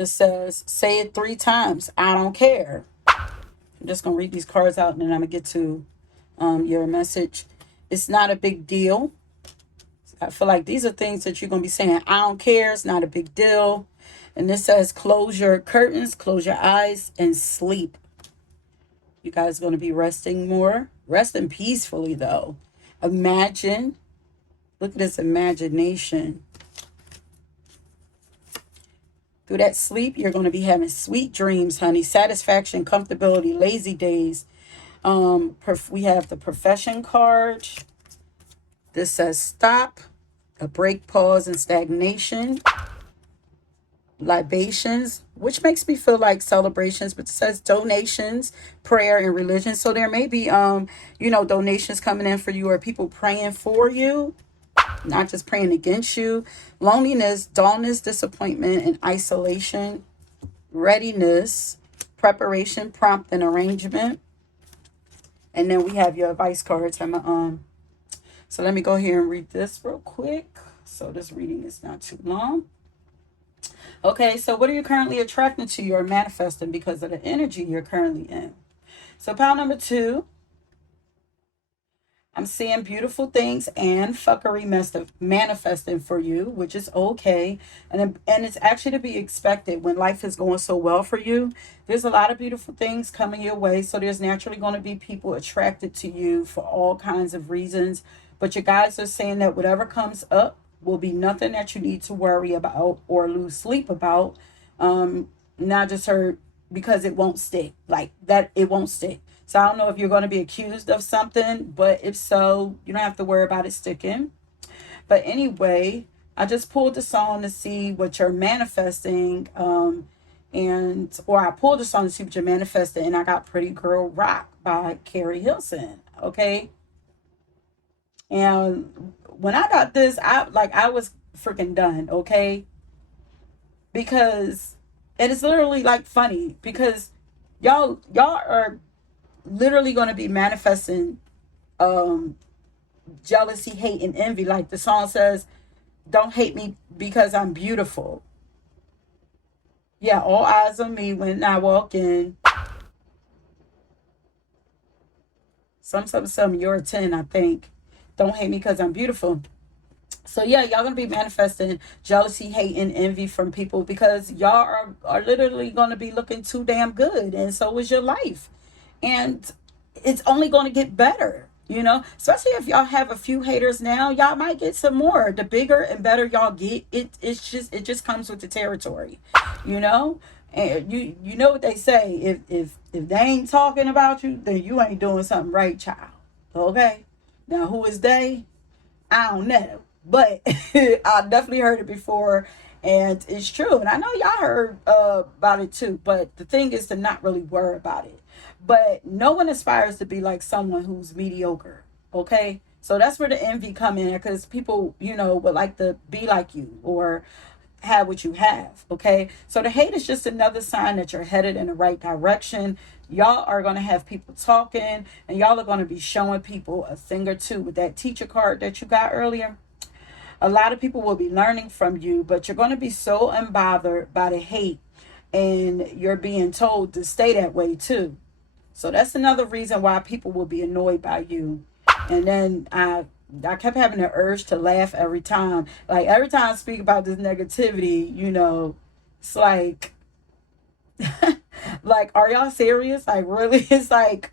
It says, say it 3 times. I don't care. I'm just going to read these cards out and then I'm going to get to your message. It's not a big deal. I feel like these are things that you're going to be saying. I don't care. It's not a big deal. And this says, close your curtains, close your eyes, and sleep. You guys are going to be resting more. Resting peacefully, though. Imagine. Look at this imagination. Through that sleep, you're going to be having sweet dreams, honey. Satisfaction, comfortability, lazy days. We have the profession card. This says stop, a break, pause, and stagnation. Libations, which makes me feel like celebrations, but it says donations, prayer, and religion. So there may be, donations coming in for you or people praying for you, not just praying against you. Loneliness, dullness, disappointment, and isolation. Readiness, preparation, prompt, and arrangement. And then we have your advice cards. So let me go here and read this real quick. So this reading is not too long. Okay, so what are you currently attracting to you or manifesting because of the energy you're currently in? So pile number 2, I'm seeing beautiful things and fuckery manifesting for you, which is okay. And it's actually to be expected when life is going so well for you. There's a lot of beautiful things coming your way. So there's naturally going to be people attracted to you for all kinds of reasons. But you guys are saying that whatever comes up will be nothing that you need to worry about or lose sleep about. Not just hurt because it won't stick. Like that, it won't stick. So I don't know if you're going to be accused of something, but if so, you don't have to worry about it sticking. But anyway, I just pulled the song to see what you're manifesting. Or I pulled the song to see what you're manifesting, and I got Pretty Girl Rock by Carrie Hilson. Okay. And when I got this, I was freaking done. Okay. Because, and it's literally like funny because y'all are literally going to be manifesting jealousy, hate, and envy. Like the song says, don't hate me because I'm beautiful. Yeah, all eyes on me when I walk in. Some, you're a 10, I think. Don't hate me because I'm beautiful. So yeah, y'all gonna be manifesting jealousy, hate, and envy from people because y'all are literally gonna be looking too damn good, and so is your life. And it's only gonna get better, especially if y'all have a few haters now, y'all might get some more. The bigger and better y'all get, it just comes with the territory, you know? And you know what they say, if they ain't talking about you, then you ain't doing something right, child. Okay? Now who is they? I don't know. But I definitely heard it before, and it's true. And I know y'all heard about it too. But the thing is to not really worry about it. But no one aspires to be like someone who's mediocre. Okay, so that's where the envy come in, because people, would like to be like you or have what you have. Okay, so the hate is just another sign that you're headed in the right direction. Y'all are going to have people talking, and y'all are going to be showing people a thing or two with that teacher card that you got earlier. A lot of people will be learning from you, but you're going to be so unbothered by the hate, and you're being told to stay that way too. So that's another reason why people will be annoyed by you. And then I kept having the urge to laugh every time. Like every time I speak about this negativity, it's like like, are y'all serious? Like really? It's like,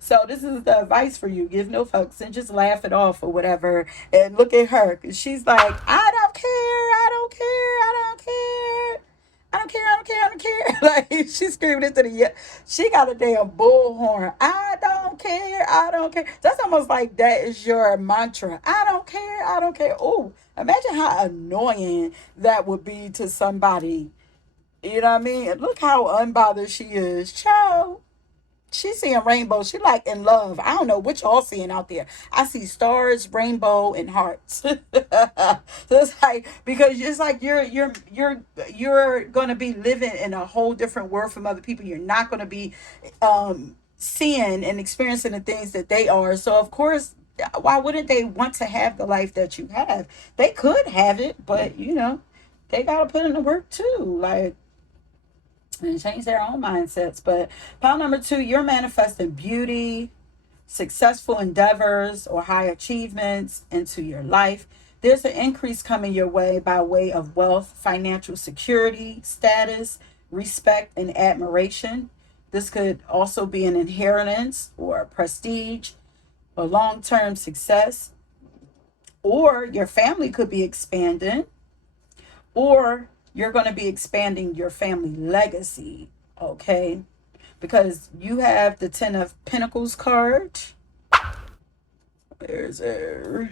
so this is the advice for you. Give no fucks and just laugh it off or whatever. And look at her. 'Cause she's like, I don't care. I don't care. I don't care. I don't care. I don't care. I don't care. Like she's screaming into the yeah. She got a damn bullhorn. I don't care. I don't care. That's almost like that is your mantra. I don't care. I don't care. Oh, imagine how annoying that would be to somebody. You know what I mean? Look how unbothered she is. Child. She's seeing rainbows. She like in love. I don't know what y'all seeing out there. I see stars, rainbow, and hearts. So it's like because it's like you're gonna be living in a whole different world from other people. You're not gonna be seeing and experiencing the things that they are. So of course, why wouldn't they want to have the life that you have? They could have it, but they gotta put in the work too. Like and change their own mindsets. But pile number 2, you're manifesting beauty, successful endeavors, or high achievements into your life. There's an increase coming your way by way of wealth, financial security, status, respect, and admiration. This could also be an inheritance or prestige or long term success, or your family could be expanding, or you're going to be expanding your family legacy, okay? Because you have the 10 of Pentacles card. There's a,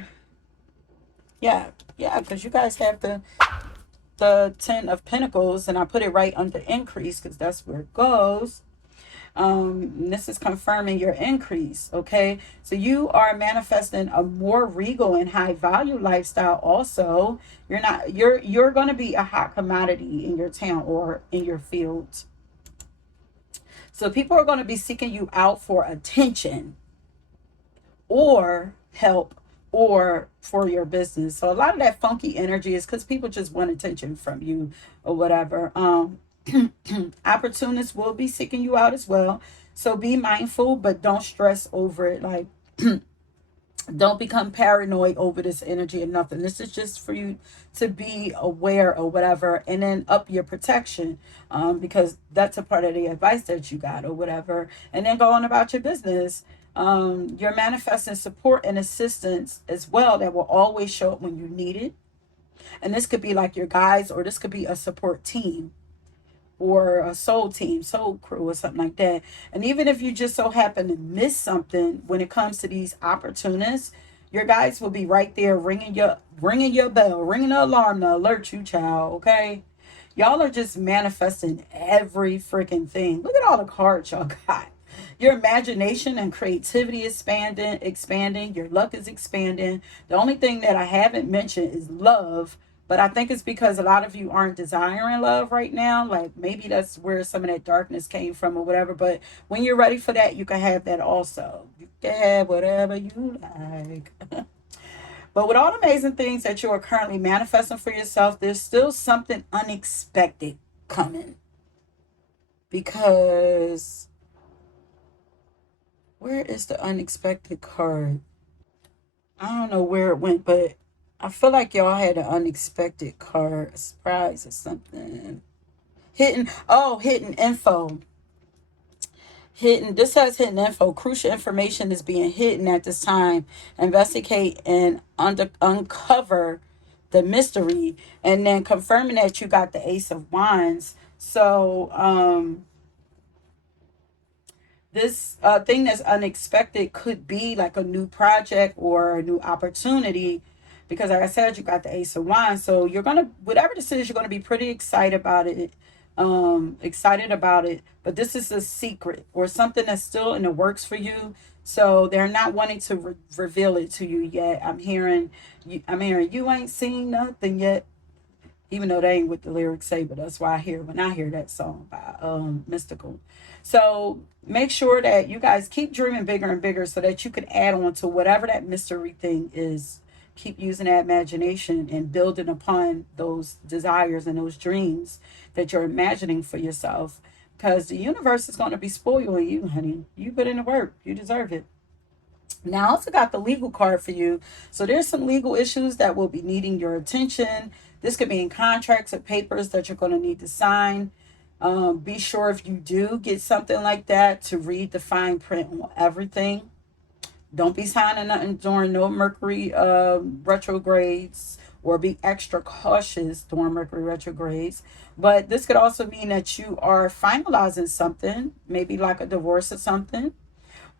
yeah, yeah, because you guys have the 10 of Pentacles, and I put it right under increase because that's where it goes. This is confirming your increase, okay? So you are manifesting a more regal and high value lifestyle also. You're going to be a hot commodity in your town or in your field. So people are going to be seeking you out for attention or help or for your business. So a lot of that funky energy is because people just want attention from you or whatever. Opportunists will be seeking you out as well. So be mindful, but don't stress over it. Like, don't become paranoid over this energy or nothing. This is just for you to be aware or whatever, and then up your protection, because that's a part of the advice that you got or whatever, and then go on about your business. You're manifesting support and assistance as well that will always show up when you need it. And this could be like your guys, or this could be a support team or a soul team, soul crew, or something like that. And even if you just so happen to miss something when it comes to these opportunists, your guys will be right there ringing your bell, ringing the alarm to alert you, child. Okay, y'all are just manifesting every freaking thing. Look at all the cards y'all got. Your imagination and creativity is expanding. Your luck is expanding. The only thing that I haven't mentioned is love, but I think it's because a lot of you aren't desiring love right now. Like maybe that's where some of that darkness came from or whatever. But when you're ready for that, you can have that also. You can have whatever you like. But with all the amazing things that you are currently manifesting for yourself, there's still something unexpected coming. Because where is the unexpected card? I don't know where it went, but I feel like y'all had an unexpected card, a surprise or something. Hidden info. This has hidden info. Crucial information is being hidden at this time. Investigate and uncover the mystery, and then confirming that you got the Ace of Wands. So, this thing that's unexpected could be like a new project or a new opportunity, because like I said, you got the Ace of Wands. So you're gonna, whatever this is, you're gonna be pretty excited about it. But this is a secret or something that's still in the works for you. So they're not wanting to reveal it to you yet. I'm hearing you ain't seen nothing yet, even though they ain't what the lyrics say, but that's why when I hear that song by Mystical. So make sure that you guys keep dreaming bigger and bigger so that you can add on to whatever that mystery thing is. Keep using that imagination and building upon those desires and those dreams that you're imagining for yourself, because the universe is going to be spoiling you, honey. You put in the work. You deserve it. Now, I also got the legal card for you. So there's some legal issues that will be needing your attention. This could be in contracts or papers that you're going to need to sign. Be sure if you do get something like that to read the fine print on everything. Don't be signing nothing during no Mercury retrogrades, or be extra cautious during Mercury retrogrades. But this could also mean that you are finalizing something, maybe like a divorce or something.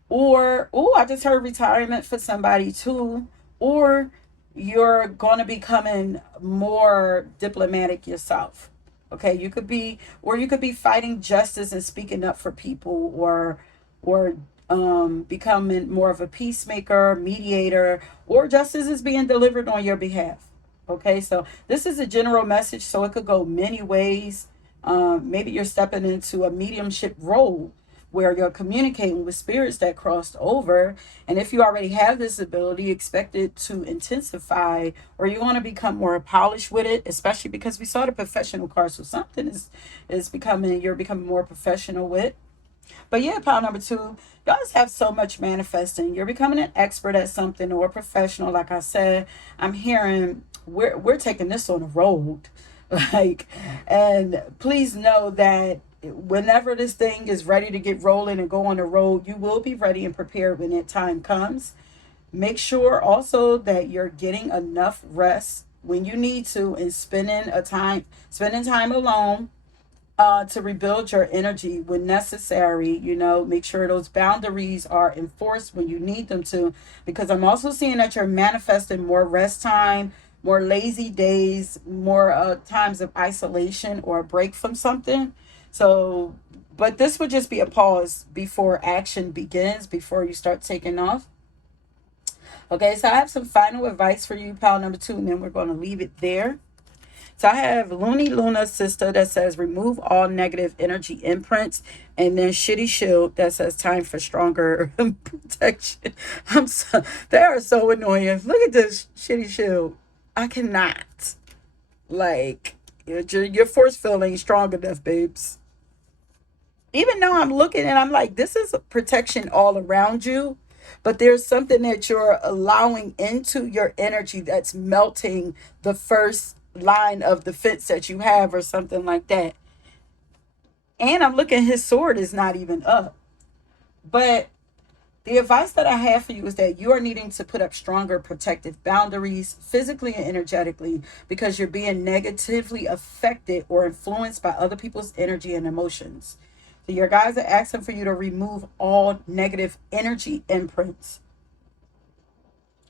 Or, oh, I just heard retirement for somebody too. Or you're going to be becoming more diplomatic yourself. Okay, you could be fighting justice and speaking up for people, or becoming more of a peacemaker, mediator, or justice is being delivered on your behalf. Okay, so this is a general message, so it could go many ways. Maybe you're stepping into a mediumship role where you're communicating with spirits that crossed over. And if you already have this ability, expect it to intensify, or you want to become more polished with it, especially because we saw the professional card. So something is becoming, you're becoming more professional with. But yeah, pile number two, you guys have so much manifesting. You're becoming an expert at something or a professional. Like I said, I'm hearing we're taking this on the road. Like, and please know that whenever this thing is ready to get rolling and go on the road, you will be ready and prepared when that time comes. Make sure also that you're getting enough rest when you need to, and spending time alone, to rebuild your energy when necessary. Make sure those boundaries are enforced when you need them to, because I'm also seeing that you're manifesting more rest time, more lazy days, more times of isolation or a break from something. So, but this would just be a pause before action begins, before you start taking off. Okay, so I have some final advice for you, pal number two, and then we're going to leave it there. So I have Looney Luna Sister that says remove all negative energy imprints, and then Shitty Shield that says time for stronger protection. They are so annoying. Look at this Shitty Shield. I cannot. Like, your force field ain't strong enough, babes. Even though I'm looking and I'm like, this is a protection all around you, but there's something that you're allowing into your energy that's melting the first line of defense that you have, or something like that. And I'm looking, his sword is not even up. But the advice that I have for you is that you are needing to put up stronger protective boundaries, physically and energetically, because you're being negatively affected or influenced by other people's energy and emotions. So your guys are asking for you to remove all negative energy imprints.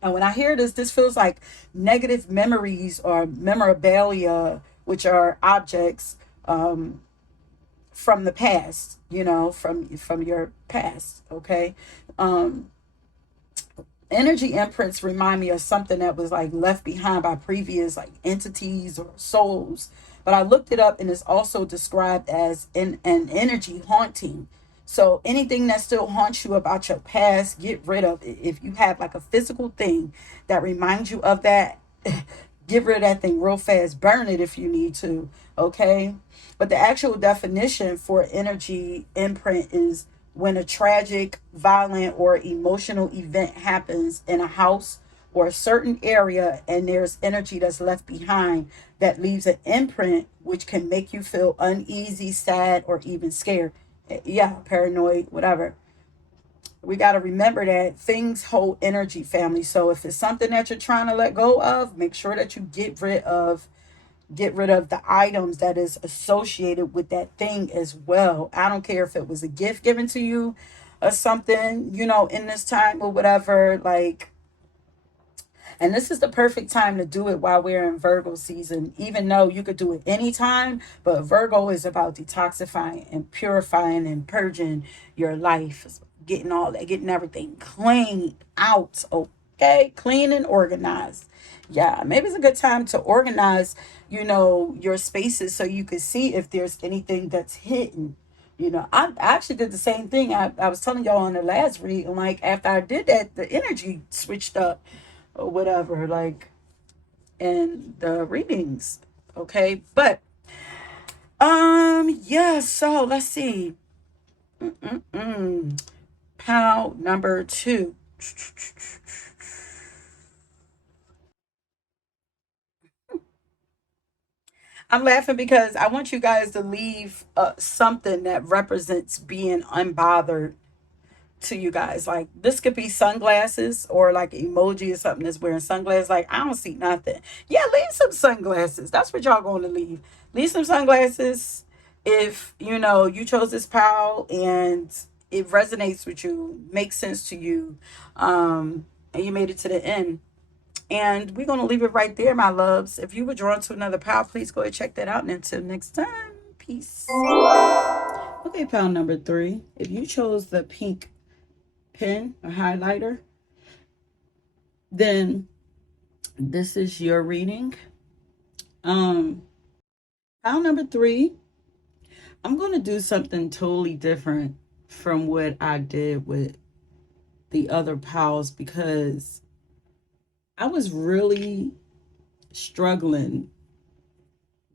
And when I hear this feels like negative memories or memorabilia, which are objects, from the past, from your past. Okay. Energy imprints remind me of something that was like left behind by previous like entities or souls. But I looked it up, and it's also described as an energy haunting. So anything that still haunts you about your past, get rid of it. If you have like a physical thing that reminds you of that, get rid of that thing real fast. Burn it if you need to. Okay. But the actual definition for energy imprint is when a tragic, violent, or emotional event happens in a house or a certain area, and there's energy that's left behind that leaves an imprint, which can make you feel uneasy, sad, or even scared. Yeah, paranoid, whatever. We got to remember that things hold energy, family. So if it's something that you're trying to let go of, make sure that you get rid of the items that is associated with that thing as well. I don't care if it was a gift given to you or something, in this time or whatever. Like, and this is the perfect time to do it while we're in Virgo season, even though you could do it anytime. But Virgo is about detoxifying and purifying and purging your life, getting all that, getting everything clean out. Okay, clean and organized. Yeah, maybe it's a good time to organize, your spaces, so you can see if there's anything that's hidden. I actually did the same thing. I was telling y'all on the last read, and like after I did that, the energy switched up or whatever, like in the readings. Okay, but yeah. So let's see. Pal number two. I'm laughing because I want you guys to leave something that represents being unbothered to you guys. Like, this could be sunglasses, or like emoji or something that's wearing sunglasses. Like, I don't see nothing. Yeah, leave some sunglasses. That's what y'all going to leave. Leave some sunglasses if you chose this pal and it resonates with you, makes sense to you, and you made it to the end. And we're going to leave it right there, my loves. If you were drawn to another pal, please go and check that out. And until next time, peace. Okay, pal number three. If you chose the pink pen or highlighter, then this is your reading. Um, Pile number three, I'm going to do something totally different. from what I did with the other pals, because I was really struggling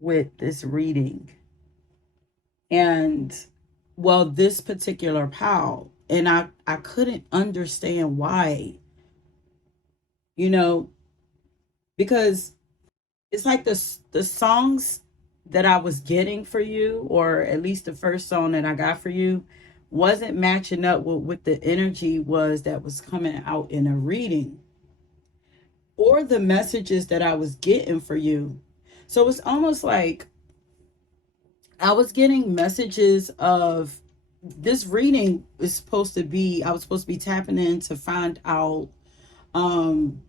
with this reading. And well, this particular pal, and I couldn't understand why, you know, because it's like the songs that I was getting for you, or at least the first song that I got for you, wasn't matching up with what the energy was that was coming out in a reading, or the messages that I was getting for you. So it's almost like I was getting messages of this reading is supposed to be, I was supposed to be tapping in to find out um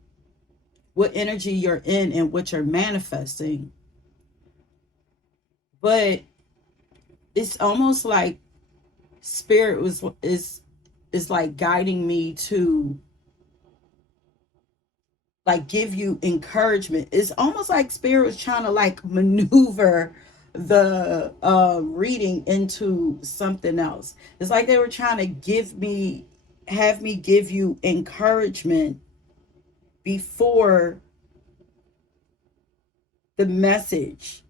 what energy you're in and what you're manifesting. But it's almost like spirit was is like guiding me to like give you encouragement. It's almost like spirit was trying to like maneuver the reading into something else. It's like they were trying to have me give you encouragement before the message.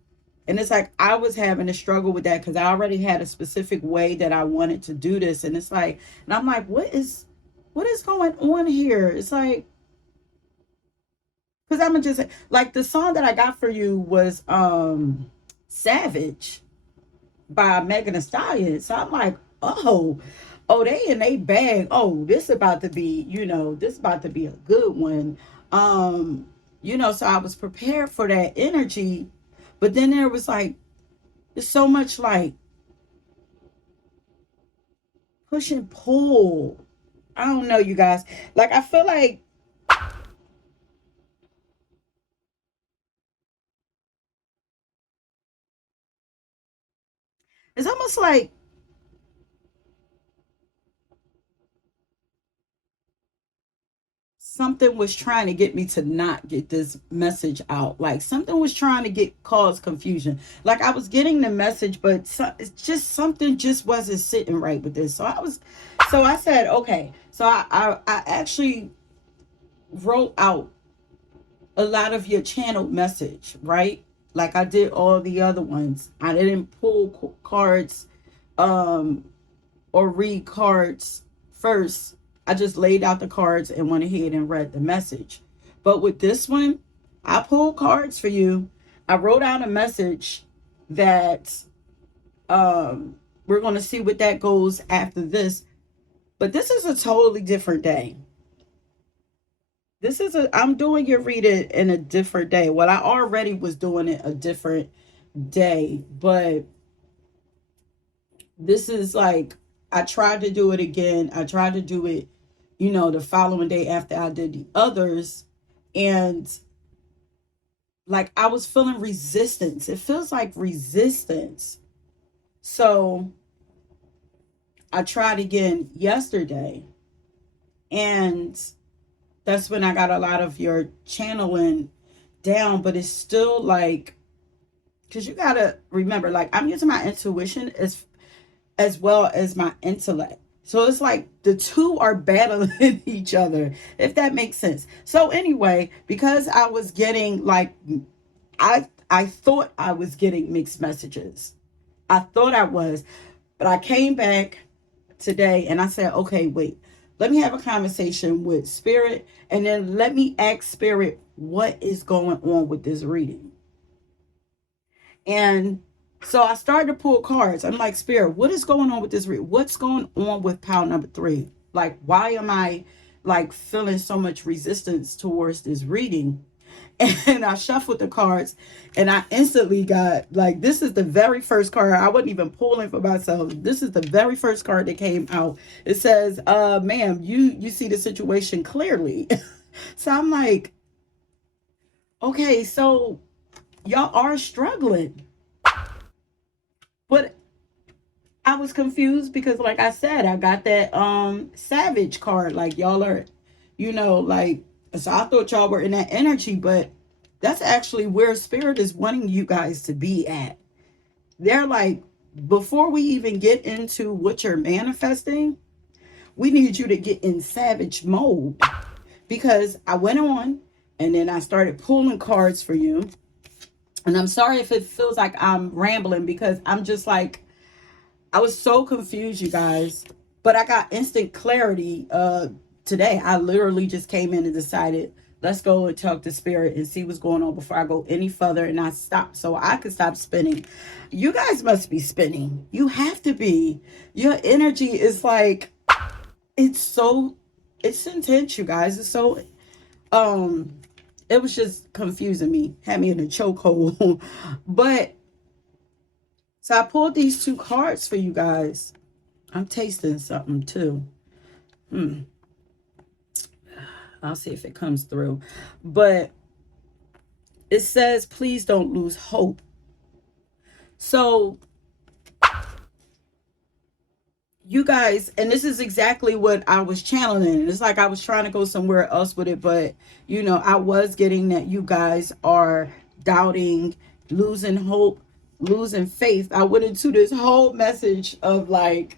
And it's like I was having a struggle with that because I already had a specific way that I wanted to do this. And it's like, and I'm like, what is going on here? It's like, because I'm just like the song that I got for you was Savage by Megan Thee Stallion. So I'm like, oh, they in they bag. Oh, this about to be, this about to be a good one. So I was prepared for that energy, but then there was like, there's so much like push and pull. I don't know, you guys. Like I feel like it's almost like something was trying to get me to not get this message out. Like something was trying to cause confusion. Like I was getting the message, but it's just something just wasn't sitting right with this. So I said, okay. So I actually wrote out a lot of your channeled message, right? Like I did all the other ones. I didn't pull cards um or read cards first. I just laid out the cards and went ahead and read the message. But with this one, I pulled cards for you. I wrote out a message that we're going to see what that goes after this. But this is a totally different day. I'm doing your reading in a different day. Well, I already was doing it a different day, but this is like, I tried to do it again. I tried to do it, the following day after I did the others. And like, I was feeling resistance. It feels like resistance. So I tried again yesterday. And that's when I got a lot of your channeling down. But it's still like, because you got to remember, like, I'm using my intuition as well as my intellect. So it's like the two are battling each other, if that makes sense. So anyway, because I was getting like, I thought I was getting mixed messages. I thought I was, but I came back today and I said, okay, wait, let me have a conversation with spirit, and then let me ask spirit what is going on with this reading. And so I started to pull cards. I'm like, Spirit, what is going on with this read? What's going on with pile number 3? Like, why am I like feeling so much resistance towards this reading? And I shuffled the cards and I instantly got like, this is the very first card. I wasn't even pulling for myself. This is the very first card that came out. It says, ma'am, you see the situation clearly. So I'm like, okay, so y'all are struggling. But I was confused because like I said, I got that savage card. Like y'all are, like, so I thought y'all were in that energy, but that's actually where spirit is wanting you guys to be at. They're like, before we even get into what you're manifesting, we need you to get in savage mode, because I went on and then I started pulling cards for you. And I'm sorry if it feels like I'm rambling, because I'm just like, I was so confused, you guys. But I got instant clarity today. I literally just came in and decided, let's go and talk to spirit and see what's going on before I go any further. And I stopped so I could stop spinning. You guys must be spinning. You have to be. Your energy is like, it's intense, you guys. It's so it was just confusing me, had me in a chokehold. But so I pulled these two cards for you guys. I'm tasting something too. I'll see if it comes through. But it says, please don't lose hope. So you guys, and this is exactly what I was channeling. It's like I was trying to go somewhere else with it, but you know, I was getting that you guys are doubting, losing hope, losing faith. I went into this whole message of like,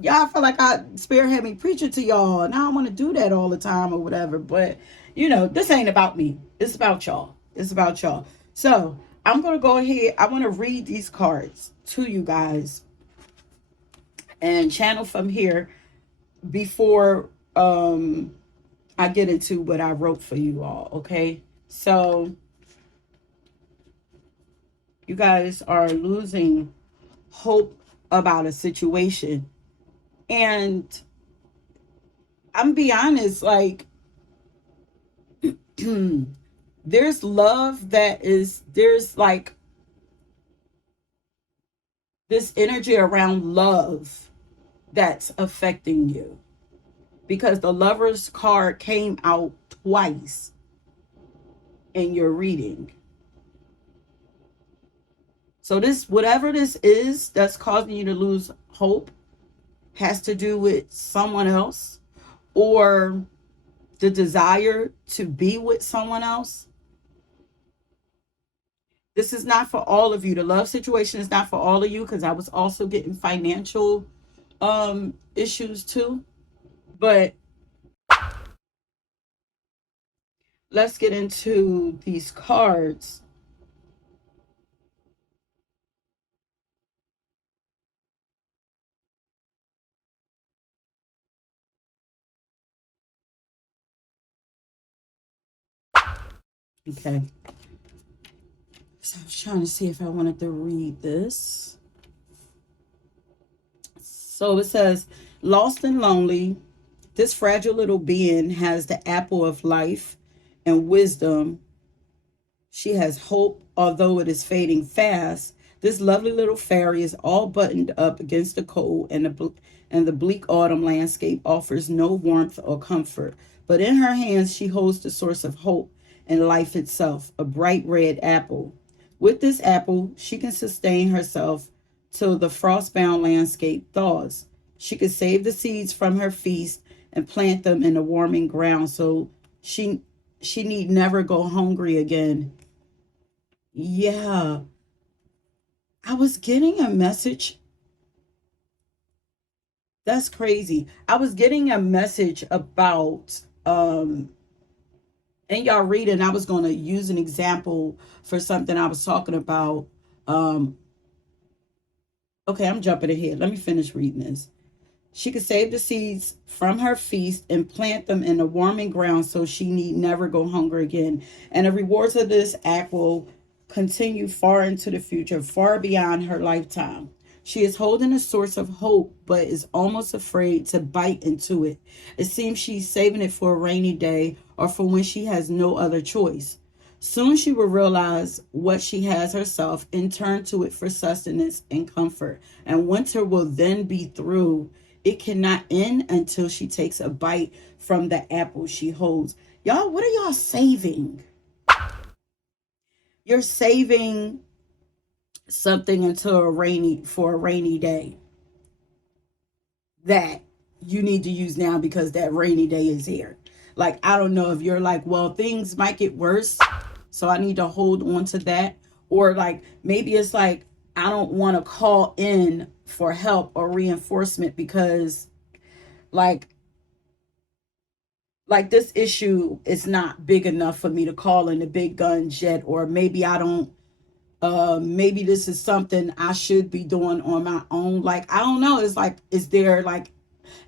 y'all feel like I spearhead me preaching to y'all, and I don't want to do that all the time or whatever. But you know, this ain't about me. It's about y'all. It's about y'all. So I'm gonna go ahead. I want to read these cards to you guys and channel from here before I get into what I wrote for you all. Okay, so you guys are losing hope about a situation, and I'm be honest, like there's love that is, there's like this energy around love that's affecting you, because the Lover's card came out twice in your reading. So this, whatever this is that's causing you to lose hope, has to do with someone else, or the desire to be with someone else. This is not for all of you. The love situation is not for all of you, because I was also getting financial issues too. But let's get into these cards. Okay. So I was trying to see if I wanted to read this. So it says, lost and lonely, this fragile little being has the apple of life and wisdom. She has hope, although it is fading fast. This lovely little fairy is all buttoned up against the cold, and the bleak autumn landscape offers no warmth or comfort. But in her hands, she holds the source of hope and life itself, a bright red apple. With this apple, she can sustain herself till the frost-bound landscape thaws. She could save the seeds from her feast and plant them in the warming ground, so she need never go hungry again. Yeah, I was getting a message. That's crazy. I was getting a message about and y'all reading, I was going to use an example for something I was talking about. Um okay, I'm jumping ahead. Let me finish reading this. She could save the seeds from her feast and plant them in the warming ground, so she need never go hungry again. And the rewards of this act will continue far into the future, far beyond her lifetime. She is holding a source of hope, but is almost afraid to bite into it. It seems she's saving it for a rainy day, or for when she has no other choice. Soon she will realize what she has herself and turn to it for sustenance and comfort. And winter will then be through. It cannot end until she takes a bite from the apple she holds. Y'all, what are y'all saving? You're saving something until for a rainy day that you need to use now, because that rainy day is here. Like, I don't know if you're like, well, things might get worse, so I need to hold on to that. Or like maybe it's like I don't want to call in for help or reinforcement because like this issue is not big enough for me to call in the big guns yet, or maybe I don't maybe this is something I should be doing on my own. Like I don't know, it's like, is there like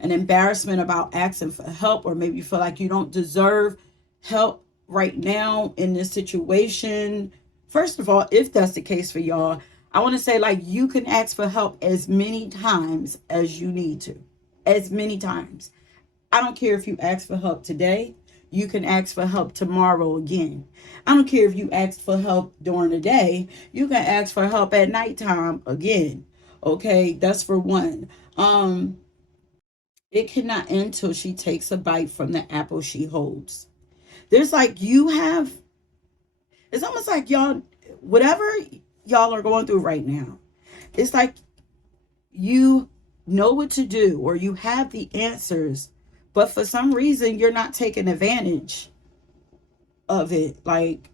an embarrassment about asking for help, or maybe you feel like you don't deserve help right now in this situation? First of all, if that's the case for y'all, I want to say like you can ask for help as many times as you need to, as many times. I don't care if you ask for help today. You can ask for help tomorrow again. I don't care if you ask for help during the day. You can ask for help at nighttime again. Okay, that's for one. It cannot end till she takes a bite from the apple she holds. There's like you have, it's almost like y'all, whatever y'all are going through right now, it's like you know what to do or you have the answers, but for some reason you're not taking advantage of it. Like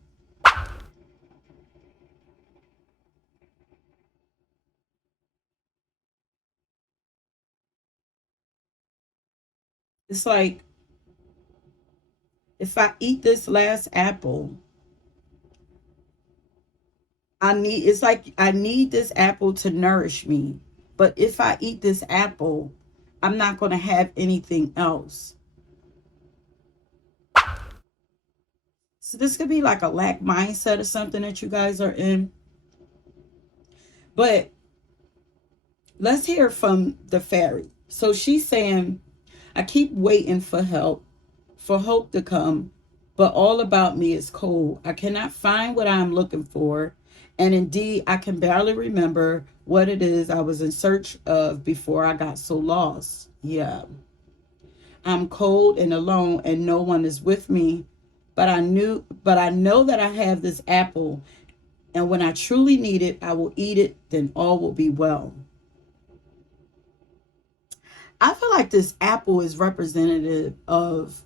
it's like if I eat this last apple, it's like I need this apple to nourish me. But if I eat this apple, I'm not going to have anything else. So this could be like a lack mindset or something that you guys are in. But let's hear from the fairy. So she's saying, I keep waiting for help, for hope to come, but all about me is cold. I cannot find what I'm looking for. And indeed, I can barely remember what it is I was in search of before I got so lost. Yeah. I'm cold and alone and no one is with me. But I know that I have this apple, and when I truly need it, I will eat it, then all will be well. I feel like this apple is representative of,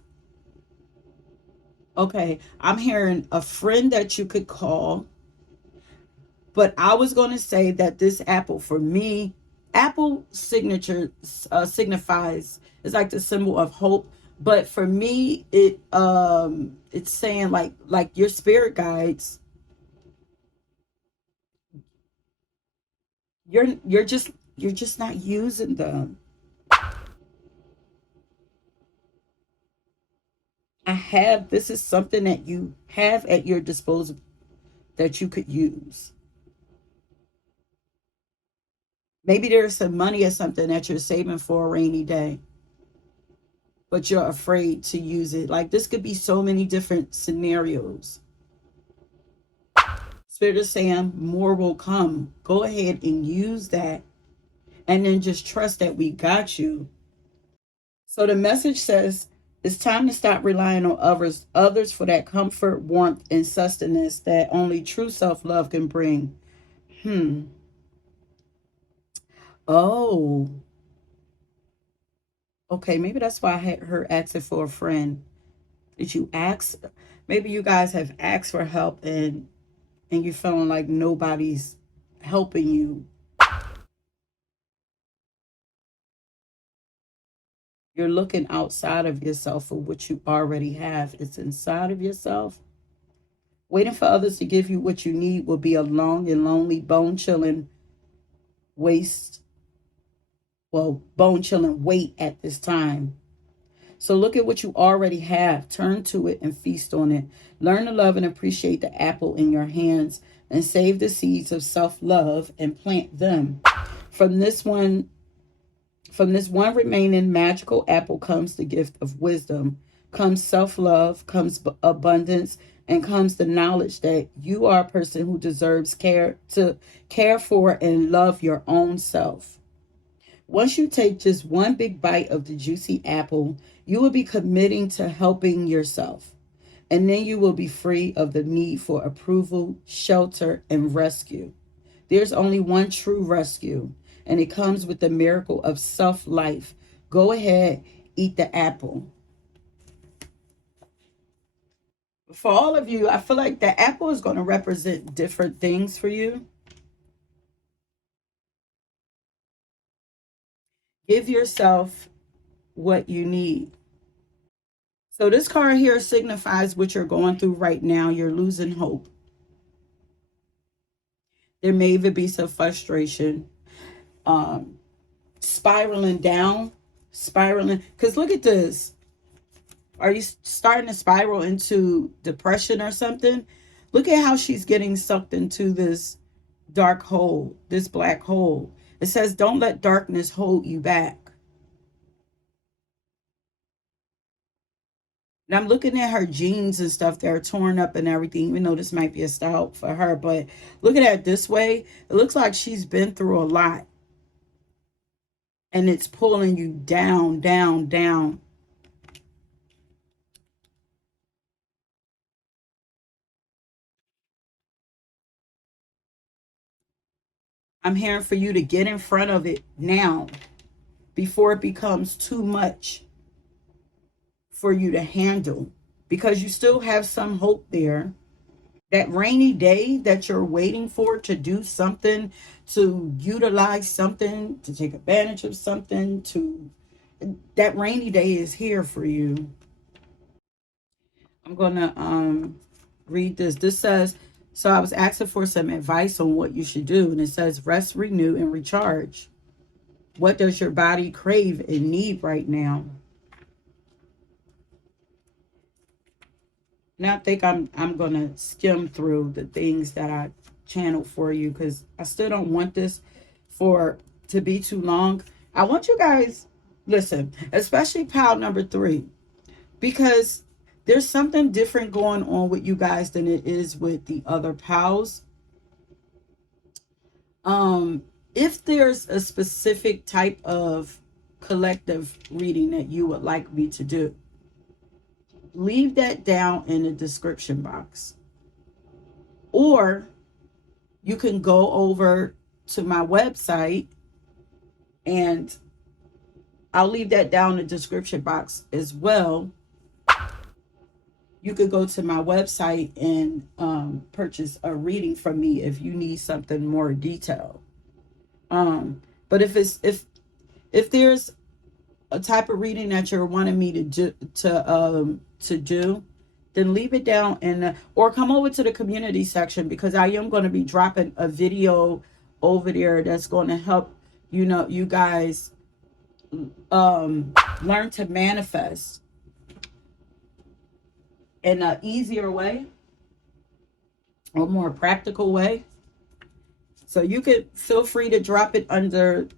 okay, I'm hearing a friend that you could call, but I was going to say that this apple for me, apple signature signifies, it's like the symbol of hope. But for me, it's saying like your spirit guides, you're just not using them. This is something that you have at your disposal that you could use. Maybe there's some money or something that you're saving for a rainy day, but you're afraid to use it. Like this could be so many different scenarios. Spirit is saying more will come. Go ahead and use that, and then just trust that we got you. So the message says it's time to stop relying on others for that comfort, warmth, and sustenance that only true self-love can bring. Hmm. Oh, okay. Maybe that's why I had her asking for a friend. Did you ask? Maybe you guys have asked for help, and you're feeling like nobody's helping you. You're looking outside of yourself for what you already have. It's inside of yourself. Waiting for others to give you what you need will be a long and lonely, bone chilling waste. Well, bone chilling wait at this time. So look at what you already have. Turn to it and feast on it. Learn to love and appreciate the apple in your hands and save the seeds of self-love and plant them. From this one, from this one remaining magical apple comes the gift of wisdom, comes self-love, comes abundance, and comes the knowledge that you are a person who deserves care for and love your own self. Once you take just one big bite of the juicy apple, you will be committing to helping yourself. And then you will be free of the need for approval, shelter, and rescue. There's only one true rescue, and it comes with the miracle of self life. Go ahead, eat the apple. For all of you, I feel like the apple is going to represent different things for you. Give yourself what you need. So this card here signifies what you're going through right now. You're losing hope. There may even be some frustration, um, spiraling down, spiraling. Because look at this. Are you starting to spiral into depression or something? Look at how she's getting sucked into this dark hole, this black hole. It says, don't let darkness hold you back. And I'm looking at her jeans and stuff that are torn up and everything, even though this might be a style for her. But looking at it this way, it looks like she's been through a lot. And it's pulling you down, down, down. I'm hearing for you to get in front of it now before it becomes too much for you to handle, because you still have some hope there. That rainy day that you're waiting for to do something, to utilize something, to take advantage of something, to that rainy day is here for you. I'm gonna read this. This says, so I was asking for some advice on what you should do, and it says rest, renew, and recharge. What does your body crave and need right now? Now I think I'm gonna skim through the things that I channeled for you, because I still don't want this for to be too long. I want you guys listen, especially pile number 3, because there's something different going on with you guys than it is with the other pals. If there's a specific type of collective reading that you would like me to do, leave that down in the description box. Or you can go over to my website, and I'll leave that down in the description box as well. You could go to my website and purchase a reading from me if you need something more detailed. But if there's a type of reading that you're wanting me to do, then leave it down and or come over to the community section, because I am going to be dropping a video over there that's going to help you guys learn to manifest in an easier way, or more practical way. So you could feel free to drop it under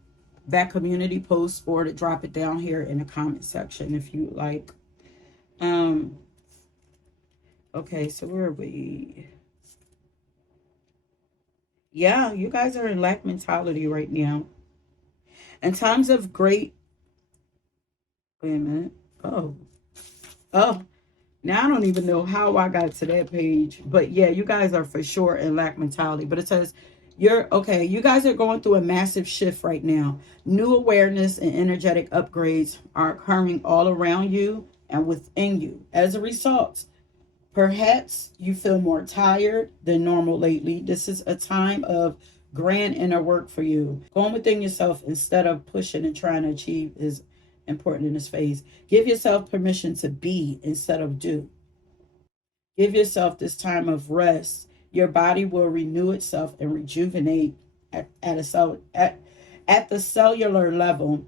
that community post, or to drop it down here in the comment section if you like. um okay, so where are we? Yeah, you guys are in lack mentality right now. In times of great, wait a minute. Oh, now I don't even know how I got to that page, but yeah, you guys are for sure in lack mentality. But it says you're okay. You guys are going through a massive shift right now. New awareness and energetic upgrades are occurring all around you and within you. As a result, perhaps you feel more tired than normal lately. This is a time of grand inner work for you. Going within yourself instead of pushing and trying to achieve is important in this phase. Give yourself permission to be instead of do. Give yourself this time of rest. Your body will renew itself and rejuvenate at the cellular level.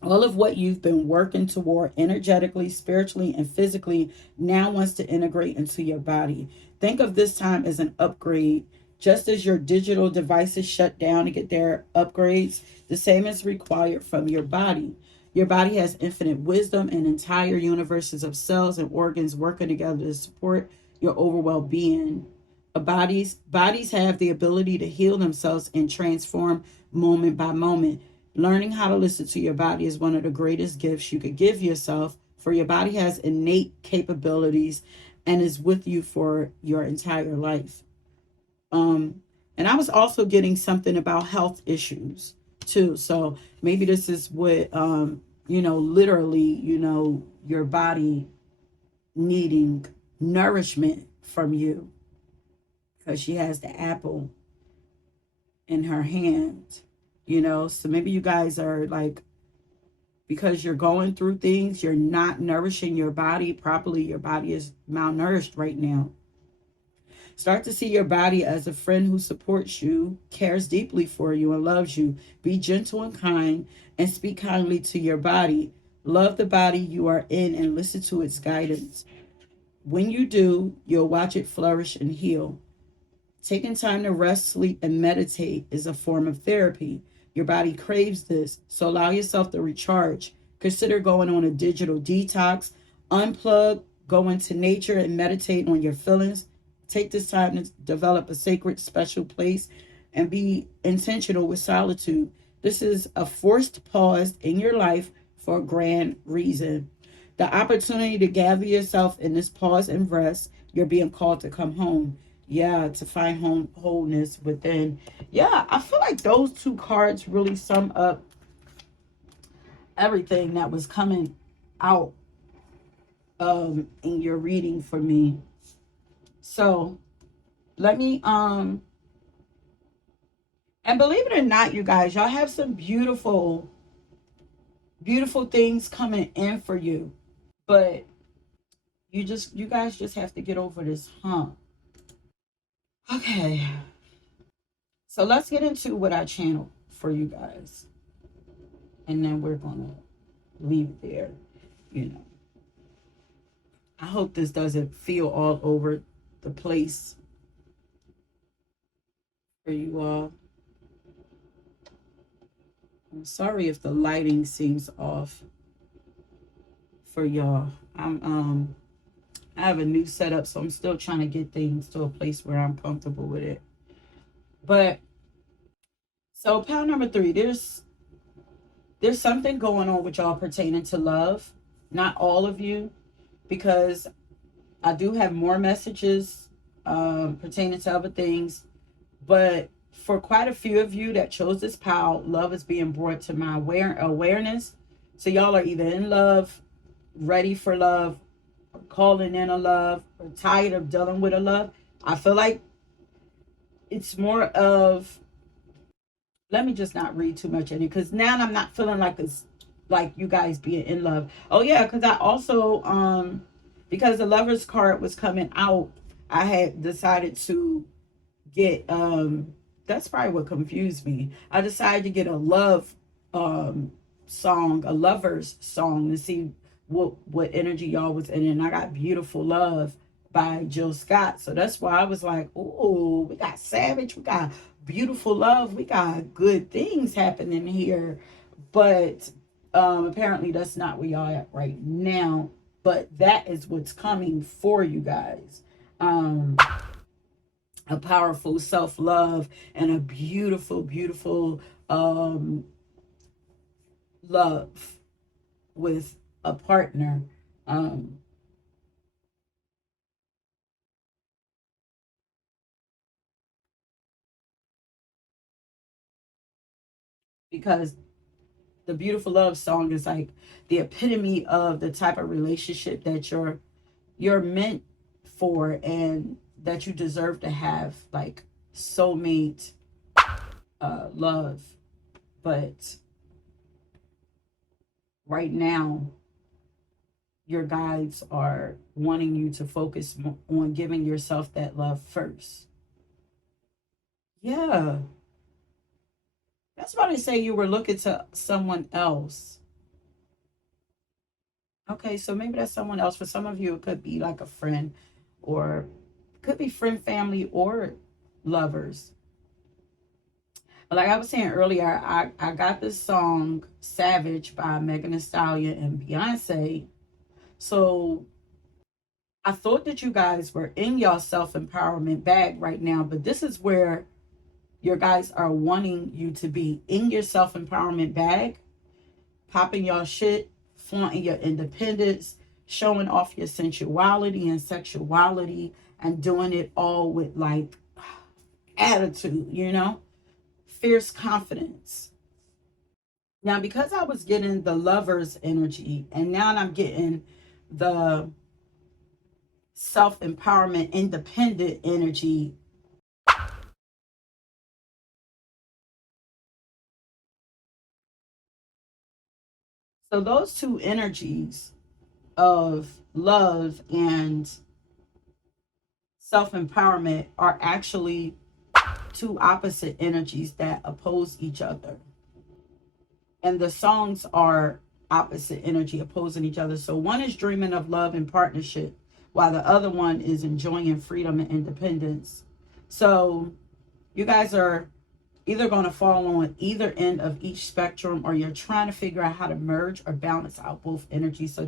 All of what you've been working toward energetically, spiritually, and physically now wants to integrate into your body. Think of this time as an upgrade. Just as your digital devices shut down to get their upgrades, the same is required from your body. Your body has infinite wisdom and entire universes of cells and organs working together to support your overall being. Bodies have the ability to heal themselves and transform moment by moment. Learning how to listen to your body is one of the greatest gifts you could give yourself, for your body has innate capabilities and is with you for your entire life. Um, and I was also getting something about health issues too. So maybe this is what, literally, your body needing nourishment from you, because she has the apple in her hand. So maybe you guys are like because you're going through things. You're not nourishing your body properly. Your body is malnourished right now. Start to see your body as a friend who supports you, cares deeply for you, and loves you. Be gentle and kind, and speak kindly to your body. Love the body you are in and listen to its guidance. When you do, you'll watch it flourish and heal. Taking time to rest, sleep, and meditate is a form of therapy. Your body craves this, so allow yourself to recharge. Consider going on a digital detox, unplug, go into nature, and meditate on your feelings. Take this time to develop a sacred, special place and be intentional with solitude. This is a forced pause in your life for a grand reason. The opportunity to gather yourself in this pause and rest, you're being called to come home. Yeah, to find home wholeness within. Yeah, I feel like those two cards really sum up everything that was coming out in your reading for me. So let me and believe it or not, you guys, y'all have some beautiful, beautiful things coming in for you. But you guys just have to get over this hump. Okay. So let's get into what I channeled for you guys. And then we're gonna leave it there, you know. I hope this doesn't feel all over the place for you all. I'm sorry if the lighting seems off for y'all. I have a new setup, so I'm still trying to get things to a place where I'm comfortable with it. But so pile number 3, there's something going on with y'all pertaining to love. Not all of you, because I do have more messages pertaining to other things. But for quite a few of you that chose this pile, love is being brought to my awareness. So y'all are either in love, ready for love, or calling in a love, or tired of dealing with a love. I feel like it's more of, let me just not read too much in it, because now I'm not feeling like it's like you guys being in love. Oh yeah, because I also because the Lovers card was coming out, I had decided to get that's probably what confused me. I decided to get a love song, a Lovers song, to see what energy y'all was in, and I got Beautiful Love by Jill Scott. So that's why I was like, oh, we got Savage, we got Beautiful Love, we got good things happening here. But apparently that's not where y'all at right now. But that is what's coming for you guys. A powerful self-love and a beautiful, beautiful love with a partner. Um, because the Beautiful Love song is like the epitome of the type of relationship that you're meant for and that you deserve to have, like soulmate love. But right now, your guides are wanting you to focus on giving yourself that love first. Yeah, that's why they say you were looking to someone else. Okay, so maybe that's someone else. For some of you, it could be like a friend, or could be friend, family, or lovers. But like I was saying earlier, I got this song Savage by Megan Thee Stallion and Beyonce. So I thought that you guys were in your self-empowerment bag right now, but this is where your guys are wanting you to be in your self-empowerment bag, popping your shit, flaunting your independence, showing off your sensuality and sexuality, and doing it all with like attitude, fierce confidence. Now, because I was getting the Lovers energy, and now I'm getting the self-empowerment, independent energy. So those two energies of love and self-empowerment are actually two opposite energies that oppose each other. And the songs are opposite energy opposing each other. So one is dreaming of love and partnership, while the other one is enjoying freedom and independence. So you guys are either going to fall on either end of each spectrum, or you're trying to figure out how to merge or balance out both energies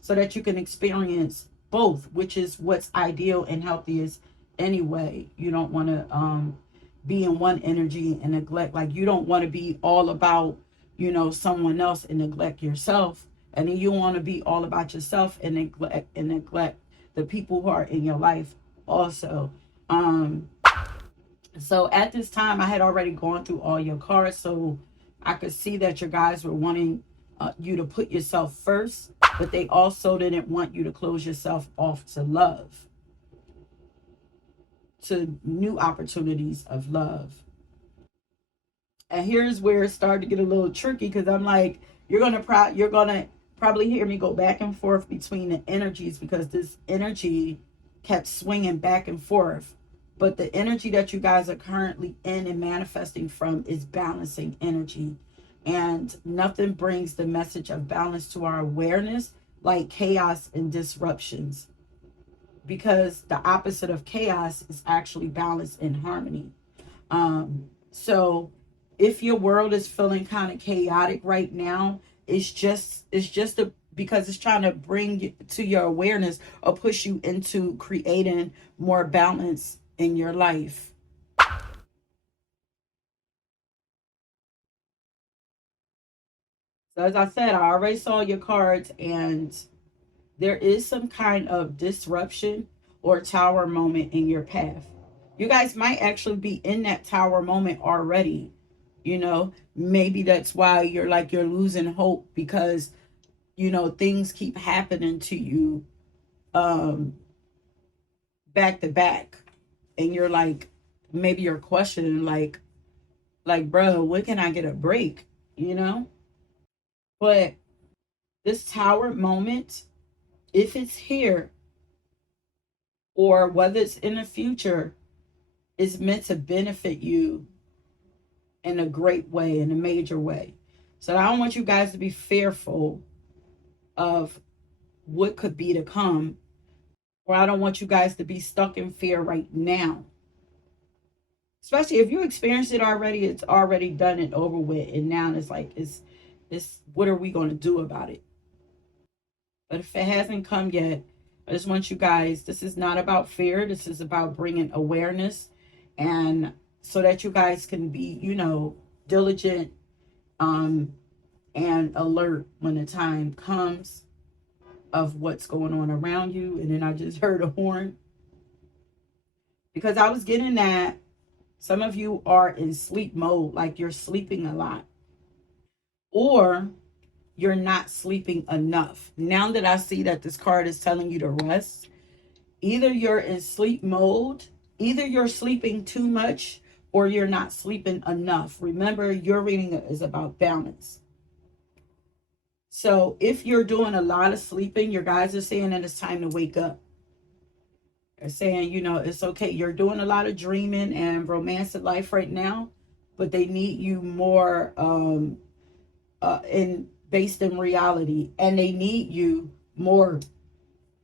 so that you can experience both, which is what's ideal and healthiest anyway. You don't want to be in one energy and neglect, like you don't want to be all about, someone else and neglect yourself. And then you want to be all about yourself and neglect the people who are in your life also. So at this time, I had already gone through all your cards, so I could see that your guys were wanting you to put yourself first, but they also didn't want you to close yourself off to love, to new opportunities of love. And here's where it started to get a little tricky, because I'm like, you're gonna probably hear me go back and forth between the energies, because this energy kept swinging back and forth. But the energy that you guys are currently in and manifesting from is balancing energy. And nothing brings the message of balance to our awareness like chaos and disruptions, because the opposite of chaos is actually balance and harmony. So if your world is feeling kind of chaotic right now, because it's trying to bring you to your awareness or push you into creating more balance in your life. So as I said, I already saw your cards, and there is some kind of disruption or tower moment in your path. You guys might actually be in that tower moment already. Maybe that's why you're losing hope, because things keep happening to you um back to back, and you're like, maybe you're questioning, like bro, when can I get a break? But this tower moment, if it's here or whether it's in the future, is meant to benefit you in a great way, in a major way. So I don't want you guys to be fearful of what could be to come, or I don't want you guys to be stuck in fear right now. Especially if you experienced it already, it's already done and over with, and now it's like it's what are we going to do about it? But if it hasn't come yet, I just want you guys, this is not about fear. This is about bringing awareness, and so that you guys can be, diligent um, and alert when the time comes of what's going on around you. And then I just heard a horn, because I was getting that some of you are in sleep mode, like you're sleeping a lot, or you're not sleeping enough. Now that I see that this card is telling you to rest, either you're in sleep mode, either you're sleeping too much, or you're not sleeping enough. Remember, your reading is about balance. So if you're doing a lot of sleeping, your guys are saying that it's time to wake up. They're saying, it's okay. You're doing a lot of dreaming and romance in life right now, but they need you more in based in reality, and they need you more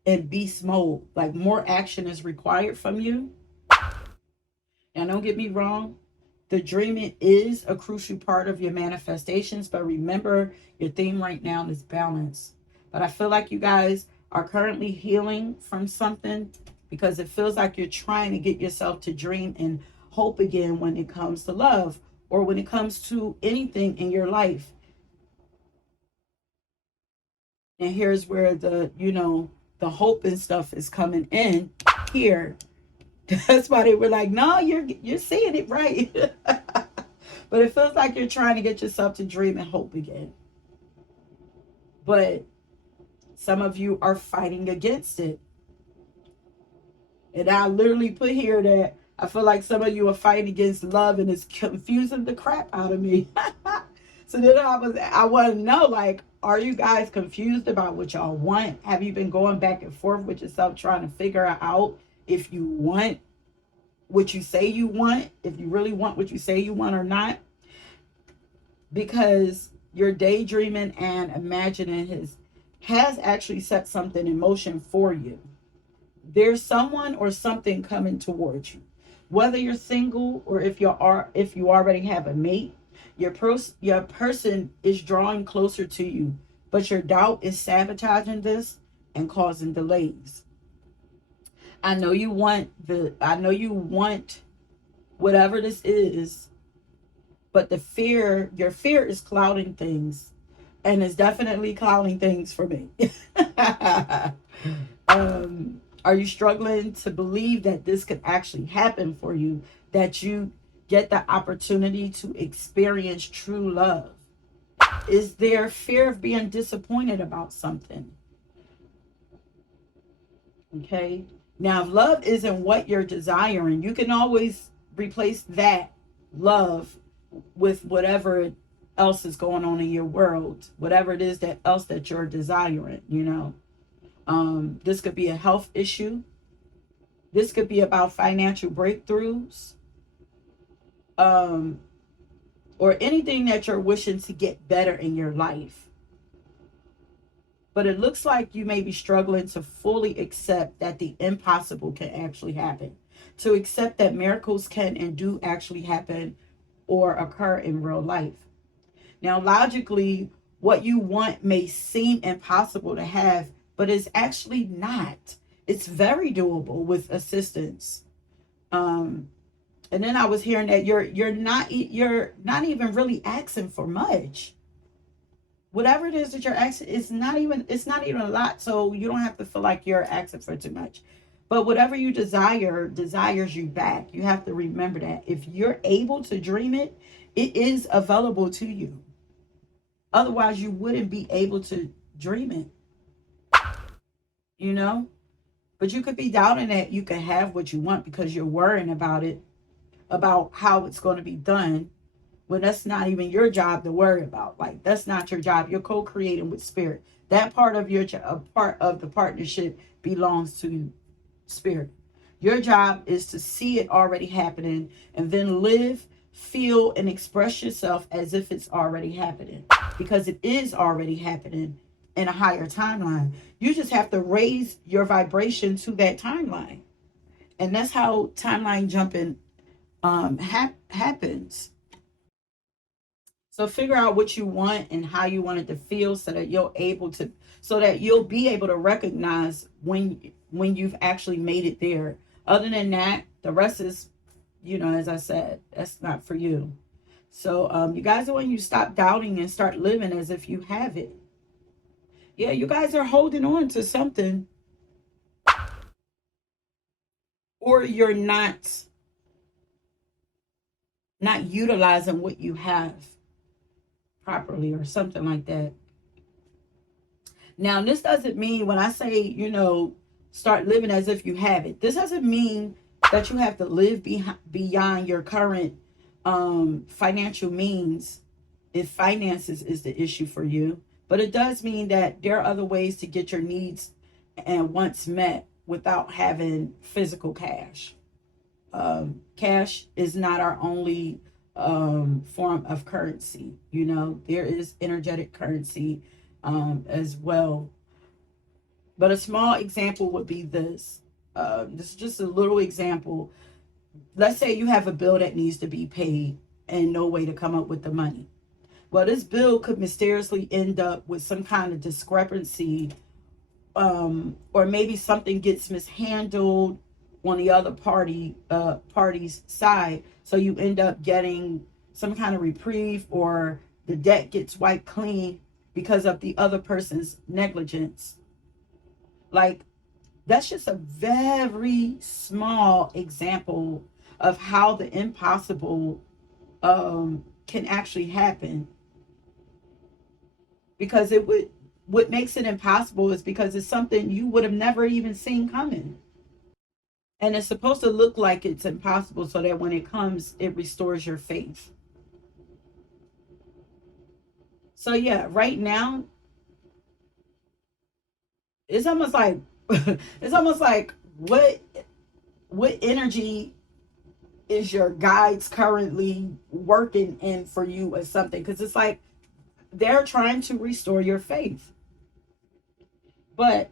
in beast mode. Like more action is required from you. And don't get me wrong, the dreaming is a crucial part of your manifestations, but remember, your theme right now is balance. But I feel like you guys are currently healing from something, because it feels like you're trying to get yourself to dream and hope again when it comes to love, or when it comes to anything in your life. And here's where the hope and stuff is coming in here. That's why they were like, no, you're seeing it right. But it feels like you're trying to get yourself to dream and hope again. But some of you are fighting against it. And I literally put here that I feel like some of you are fighting against love, and it's confusing the crap out of me. So then I want to know, like, are you guys confused about what y'all want? Have you been going back and forth with yourself trying to figure out if you want what you say you want, if you really want what you say you want or not? Because your daydreaming and imagining has actually set something in motion for you. There's someone or something coming towards you, whether you're single or if you already have a mate. Your person is drawing closer to you, but your doubt is sabotaging this and causing delays. I know you want whatever this is, but your fear is clouding things, and it's definitely clouding things for me. Are you struggling to believe that this could actually happen for you, that you get the opportunity to experience true love? Is there fear of being disappointed about something? Okay. Now, if love isn't what you're desiring, you can always replace that love with whatever else is going on in your world, whatever it is that else that you're desiring, you know. This could be a health issue. This could be about financial breakthroughs, or anything that you're wishing to get better in your life. But it looks like you may be struggling to fully accept that the impossible can actually happen, to accept that miracles can and do actually happen or occur in real life. Now, logically, what you want may seem impossible to have, but it's actually not. It's very doable with assistance. And then I was hearing that you're not even really asking for much. Whatever it is that you're asking, it's not even a lot, so you don't have to feel like you're asking for too much. But whatever you desires you back. You have to remember that if you're able to dream it, it is available to you. Otherwise, you wouldn't be able to dream it, you know? But you could be doubting that you can have what you want because you're worrying about how it's going to be done, when that's not even your job to worry about. Like, that's not your job. You're co-creating with spirit. That part of part of the partnership belongs to spirit. Your job is to see it already happening and then live, feel, and express yourself as if it's already happening, because it is already happening in a higher timeline. You just have to raise your vibration to that timeline. And that's how timeline jumping happens. So figure out what you want and how you want it to feel, so that you'll be able to recognize when you've actually made it there. Other than that, the rest is, as I said, that's not for you. So you guys, when you stop doubting and start living as if you have it. Yeah, you guys are holding on to something, or you're not utilizing what you have properly, or something like that. Now, this doesn't mean, when I say, start living as if you have it, this doesn't mean that you have to live beyond your current financial means if finances is the issue for you. But it does mean that there are other ways to get your needs and wants met without having physical cash. Cash is not our only form of currency. There is energetic currency as well. But a small example would be this. This is just a little example. Let's say you have a bill that needs to be paid and no way to come up with the money. Well, this bill could mysteriously end up with some kind of discrepancy, or maybe something gets mishandled on the other party's side, so you end up getting some kind of reprieve, or the debt gets wiped clean because of the other person's negligence. Like, that's just a very small example of how the impossible can actually happen. Because what makes it impossible is because it's something you would have never even seen coming. And it's supposed to look like it's impossible, so that when it comes, it restores your faith. So yeah, right now it's almost like it's almost like what energy is your guides currently working in for you or something, because it's like they're trying to restore your faith, but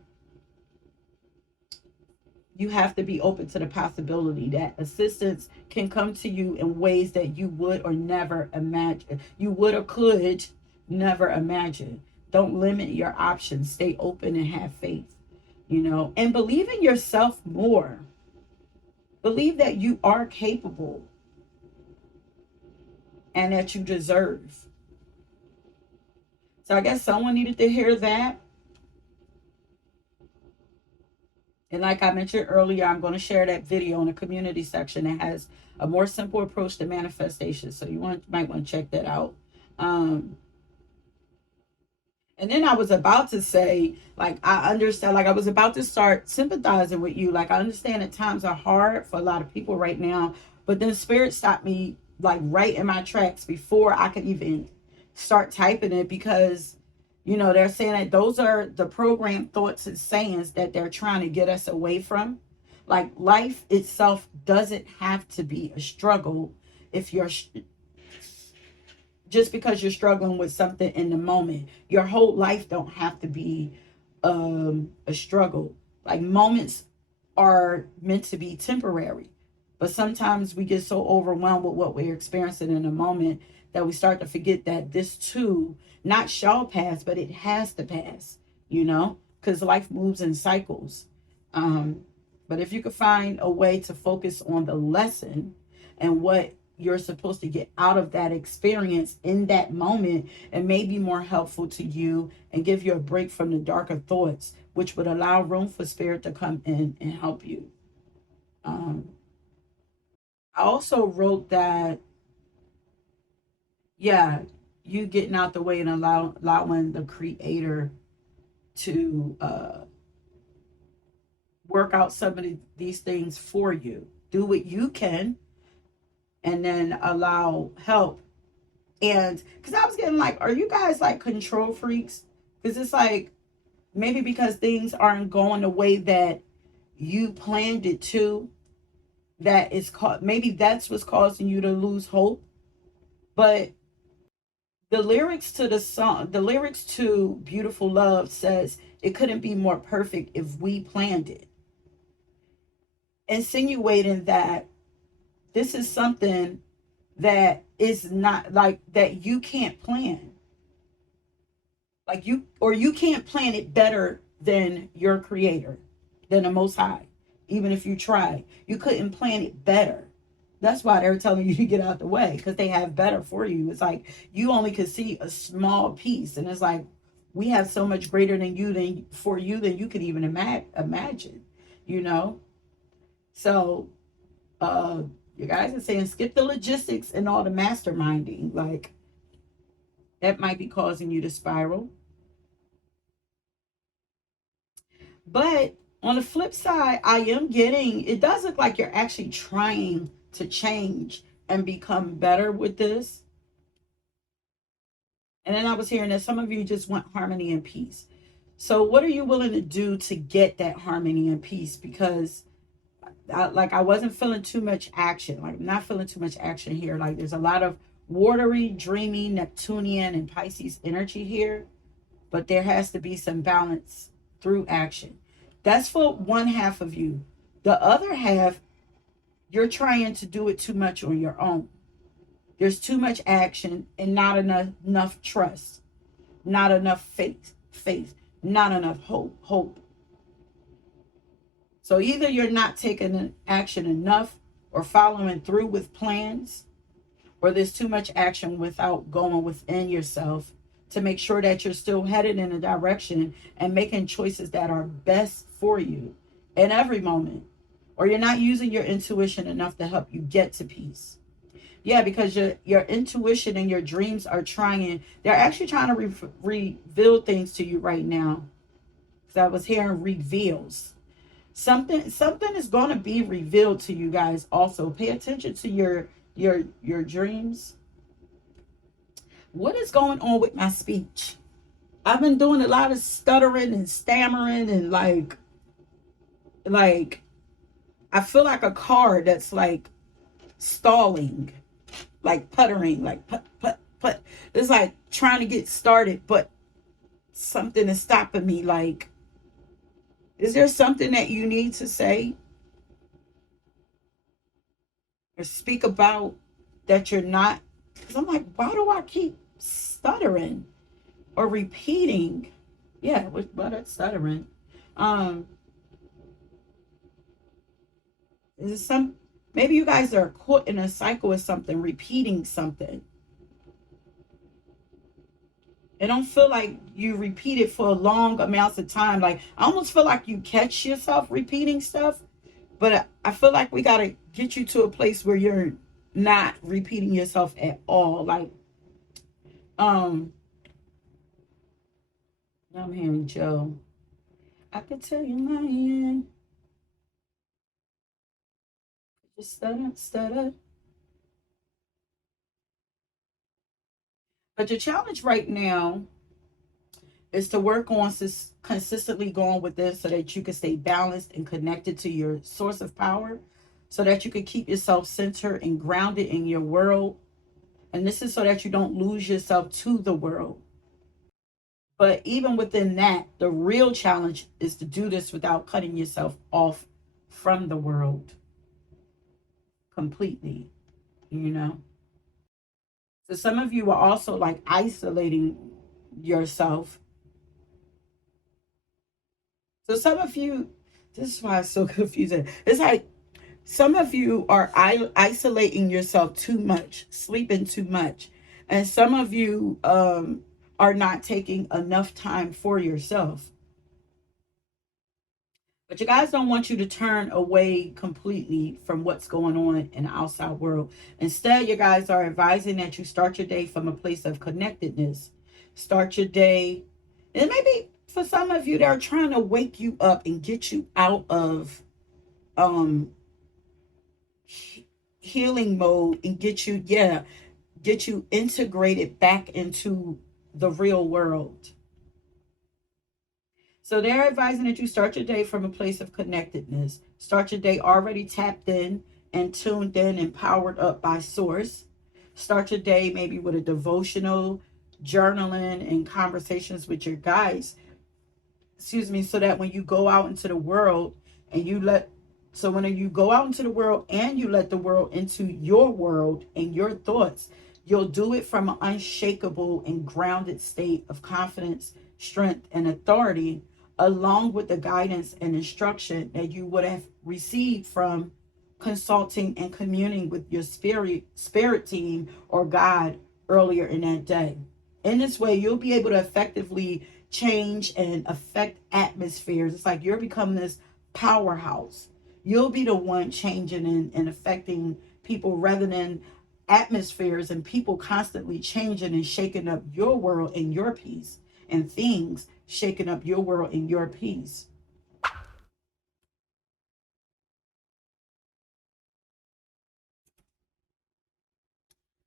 you have to be open to the possibility that assistance can come to you in ways that you would or never imagine. You would or could never imagine. Don't limit your options. Stay open and have faith, and believe in yourself more. Believe that you are capable and that you deserve. So I guess someone needed to hear that. And like I mentioned earlier, I'm going to share that video in the community section that has a more simple approach to manifestation. So might want to check that out. Um, and then I was about to say, like, I understand, like, I was about to start sympathizing with you. Like, I understand that times are hard for a lot of people right now, but then Spirit stopped me, like, right in my tracks before I could even start typing it, because, they're saying that those are the programmed thoughts and sayings that they're trying to get us away from. Like, life itself doesn't have to be a struggle if you're just because you're struggling with something in the moment. Your whole life don't have to be a struggle. Like, moments are meant to be temporary, but sometimes we get so overwhelmed with what we're experiencing in a moment that we start to forget that this too not shall pass, but it has to pass, because life moves in cycles. um but if you could find a way to focus on the lesson and what you're supposed to get out of that experience in that moment, and may be more helpful to you and give you a break from the darker thoughts, which would allow room for spirit to come in and help you. um, I also wrote that, yeah, you getting out the way and allowing the creator to work out some of these things for you. Do what you can, and then allow help. And because I was getting like, are you guys like control freaks? Because it's like, maybe because things aren't going the way that you planned it to, that is maybe that's what's causing you to lose hope. But the lyrics to Beautiful Love says it couldn't be more perfect if we planned it, insinuating that this is something that is not like that you can't plan. Like, you can't plan it better than your creator, than the Most High. Even if you try, you couldn't plan it better. That's why they're telling you to get out the way, because they have better for you. It's like you only could see a small piece, and it's like we have so much greater than you could even imagine. You know, so you guys are saying skip the logistics and all the masterminding. Like, that might be causing you to spiral. But on the flip side, I am getting, it does look like you're actually trying to change and become better with this. And then I was hearing that some of you just want harmony and peace. So what are you willing to do to get that harmony and peace? Because I wasn't feeling too much action. Like, I'm not feeling too much action here. Like, there's a lot of watery, dreamy, Neptunian, and Pisces energy here. But there has to be some balance through action. That's for one half of you. The other half, you're trying to do it too much on your own. There's too much action and not enough trust, not enough faith, not enough hope. So either you're not taking action enough or following through with plans, or there's too much action without going within yourself to make sure that you're still headed in a direction and making choices that are best for you in every moment. Or you're not using your intuition enough to help you get to peace. Yeah, because your intuition and your dreams are they're actually trying to reveal things to you right now. So I was hearing reveals. Something is going to be revealed to you guys. Also, pay attention to your dreams. What is going on with my speech? I've been doing a lot of stuttering and stammering and like I feel like a car that's like stalling, like puttering, like put put put. It's like trying to get started, but something is stopping me. Like, is there something that you need to say or speak about that you're not? Because I'm like, why do I keep stuttering or repeating? Yeah, with that's stuttering. Um, is it some? Maybe you guys are caught in a cycle of something, repeating something. It don't feel like you repeat it for long amounts of time. Like I almost feel like you catch yourself repeating stuff, but I feel like we gotta get you to a place where you're not repeating yourself at all. Like, um, I'm hearing Joe. I could tell you lying. Just stutter, stutter. But your challenge right now is to work on consistently going with this so that you can stay balanced and connected to your source of power so that you can keep yourself centered and grounded in your world. And this is so that you don't lose yourself to the world. But even within that, the real challenge is to do this without cutting yourself off from the world completely, you know? So some of you are also like isolating yourself. So some of you, this is why it's so confusing. It's like some of you are isolating yourself too much, sleeping too much. And some of you are not taking enough time for yourself. But you guys don't want you to turn away completely from what's going on in the outside world. Instead, you guys are advising that you start your day from a place of connectedness. Start your day. And maybe for some of you, they're trying to wake you up and get you out of um healing mode and get you integrated back into the real world. So they're advising that you start your day from a place of connectedness. Start your day already tapped in and tuned in and powered up by source. Start your day maybe with a devotional, journaling, and conversations with your guides. Excuse me, so that when you go out into the world and you let so when you go out into the world and you let the world into your world and your thoughts, you'll do it from an unshakable and grounded state of confidence, strength, and authority, along with the guidance and instruction that you would have received from consulting and communing with your spirit team or God earlier in that day. In this way, you'll be able to effectively change and affect atmospheres. It's like you're becoming this powerhouse. You'll be the one changing and affecting people rather than atmospheres and people constantly changing and shaking up your world and your peace, and things shaking up your world and your peace.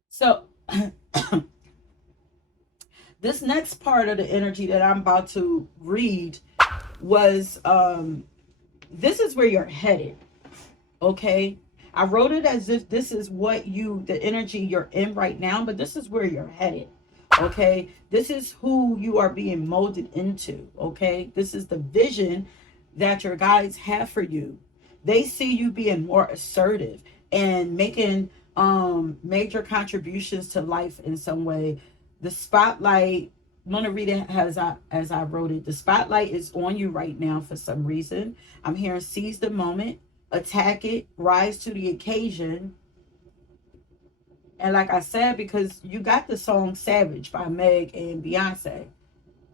So this next part of the energy that I'm about to read was this is where you're headed. Okay, I wrote it as if this is the energy you're in right now, but this is where you're headed. Okay, this is who you are being molded into. Okay, this is the vision that your guides have for you. They see you being more assertive and making major contributions to life in some way. The spotlight, I'm gonna read it as I wrote it. The spotlight is on you right now for some reason. I'm hearing seize the moment, attack it, rise to the occasion. And like I said, because you got the song Savage by Meg and Beyonce.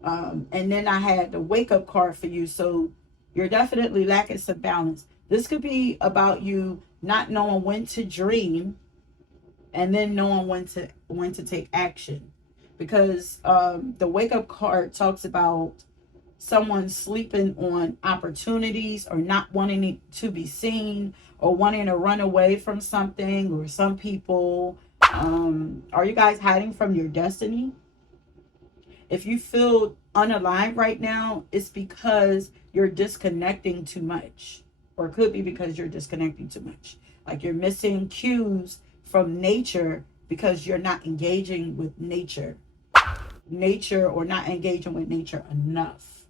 And then I had the wake up card for you. So you're definitely lacking some balance. This could be about you not knowing when to dream and then knowing when to take action. Because the wake up card talks about someone sleeping on opportunities or not wanting it to be seen or wanting to run away from something or some people. Are you guys hiding from your destiny? If you feel unaligned right now, it's because you're disconnecting too much, or it could be because you're disconnecting too much. Like you're missing cues from nature because you're not engaging with nature, or not engaging with nature enough.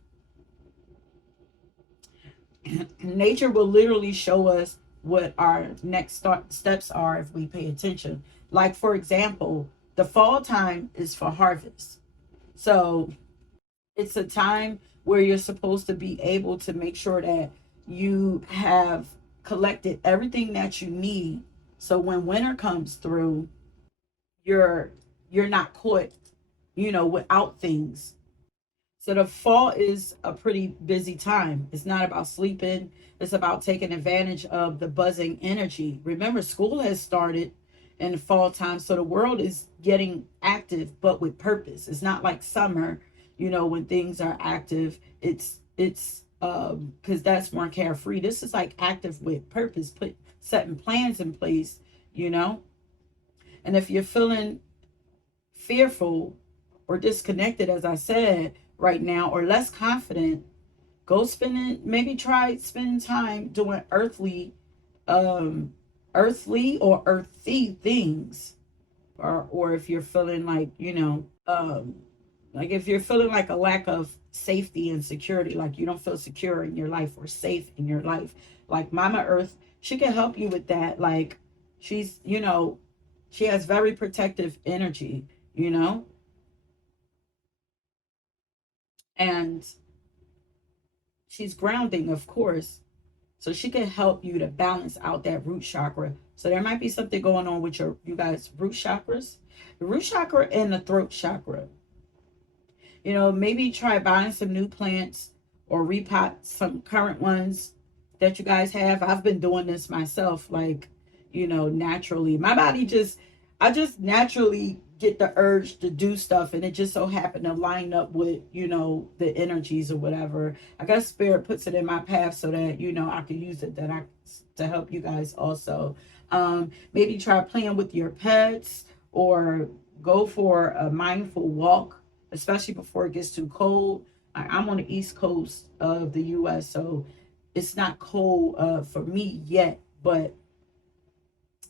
Nature will literally show us what our next steps are if we pay attention. Like, for example, the fall time is for harvest. So it's a time where you're supposed to be able to make sure that you have collected everything that you need. So when winter comes through, you're you're not caught, without things. So the fall is a pretty busy time. It's not about sleeping. It's about taking advantage of the buzzing energy. Remember, school has started in the fall time. So the world is getting active, but with purpose. It's not like summer, when things are active. It's because that's more carefree. This is like active with purpose, setting plans in place, you know. And if you're feeling fearful or disconnected, as I said, right now, or less confident, go spending, maybe try spending time doing earthly or earthy things. Or if you're feeling like, like if you're feeling like a lack of safety and security, like you don't feel secure in your life or safe in your life, like Mama Earth, she can help you with that. Like she's, she has very protective energy, you know, and she's grounding, of course. So she can help you to balance out that root chakra. So there might be something going on with you guys' root chakras. The root chakra and the throat chakra. Maybe try buying some new plants or repot some current ones that you guys have. I've been doing this myself, like, naturally. I just naturally get the urge to do stuff, and it just so happened to line up with, the energies or whatever. I guess spirit puts it in my path so that, I can use it to help you guys also. Maybe try playing with your pets or go for a mindful walk, especially before it gets too cold. I'm on the east coast of the US, so it's not cold for me yet, but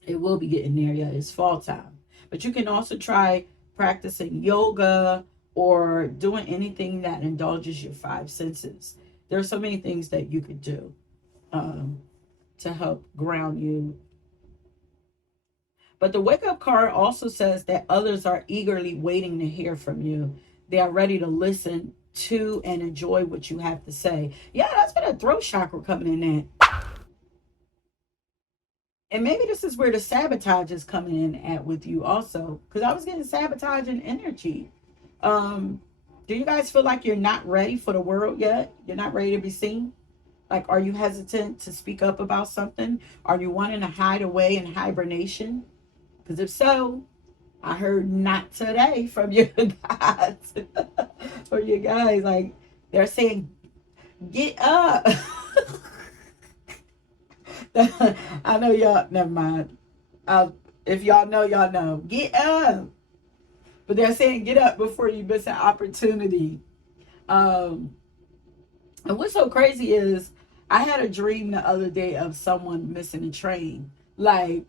it will be getting there. Yeah, it's fall time. But you can also try practicing yoga or doing anything that indulges your five senses. There are so many things that you could do um, to help ground you. But the wake up card also says that others are eagerly waiting to hear from you. They are ready to listen to and enjoy what you have to say. Yeah, that's been a throat chakra coming in there. And maybe this is where the sabotage is coming in at with you also. Because I was getting sabotaging energy. Um, do you guys feel like you're not ready for the world yet? You're not ready to be seen? Like, are you hesitant to speak up about something? Are you wanting to hide away in hibernation? Because if so, I heard not today from you guys. From you guys. Like, they're saying, get up. I know y'all, never mind. If y'all know, y'all know. Get up. But they're saying get up before you miss an opportunity. Um, and what's so crazy is I had a dream the other day of someone missing a train. Like,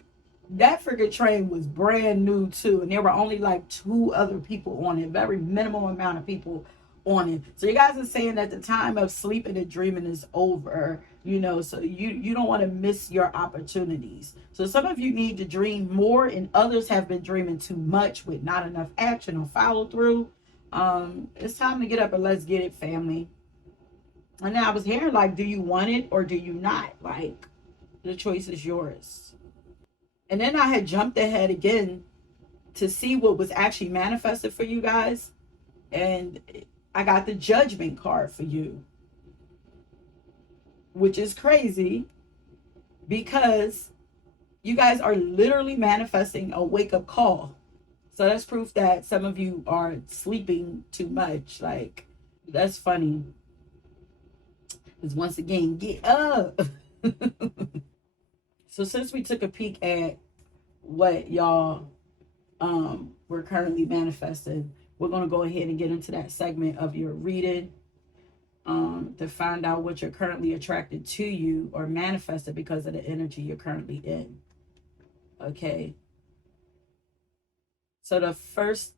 that freaking train was brand new too, and there were only like two other people on it, very minimal amount of people on it. So you guys are saying that the time of sleeping and dreaming is over, so you don't want to miss your opportunities. So some of you need to dream more, and others have been dreaming too much with not enough action or follow through. It's time to get up and let's get it, family. And then I was hearing, like, do you want it or do you not? Like, the choice is yours. And then I had jumped ahead again to see what was actually manifested for you guys. And I got the judgment card for you, which is crazy because you guys are literally manifesting a wake up call. So that's proof that some of you are sleeping too much. Like, that's funny. Because once again, get up. So since we took a peek at what y'all we're currently manifesting. We're going to go ahead and get into that segment of your reading, to find out what you're currently attracted to you or manifested because of the energy you're currently in. Okay. So first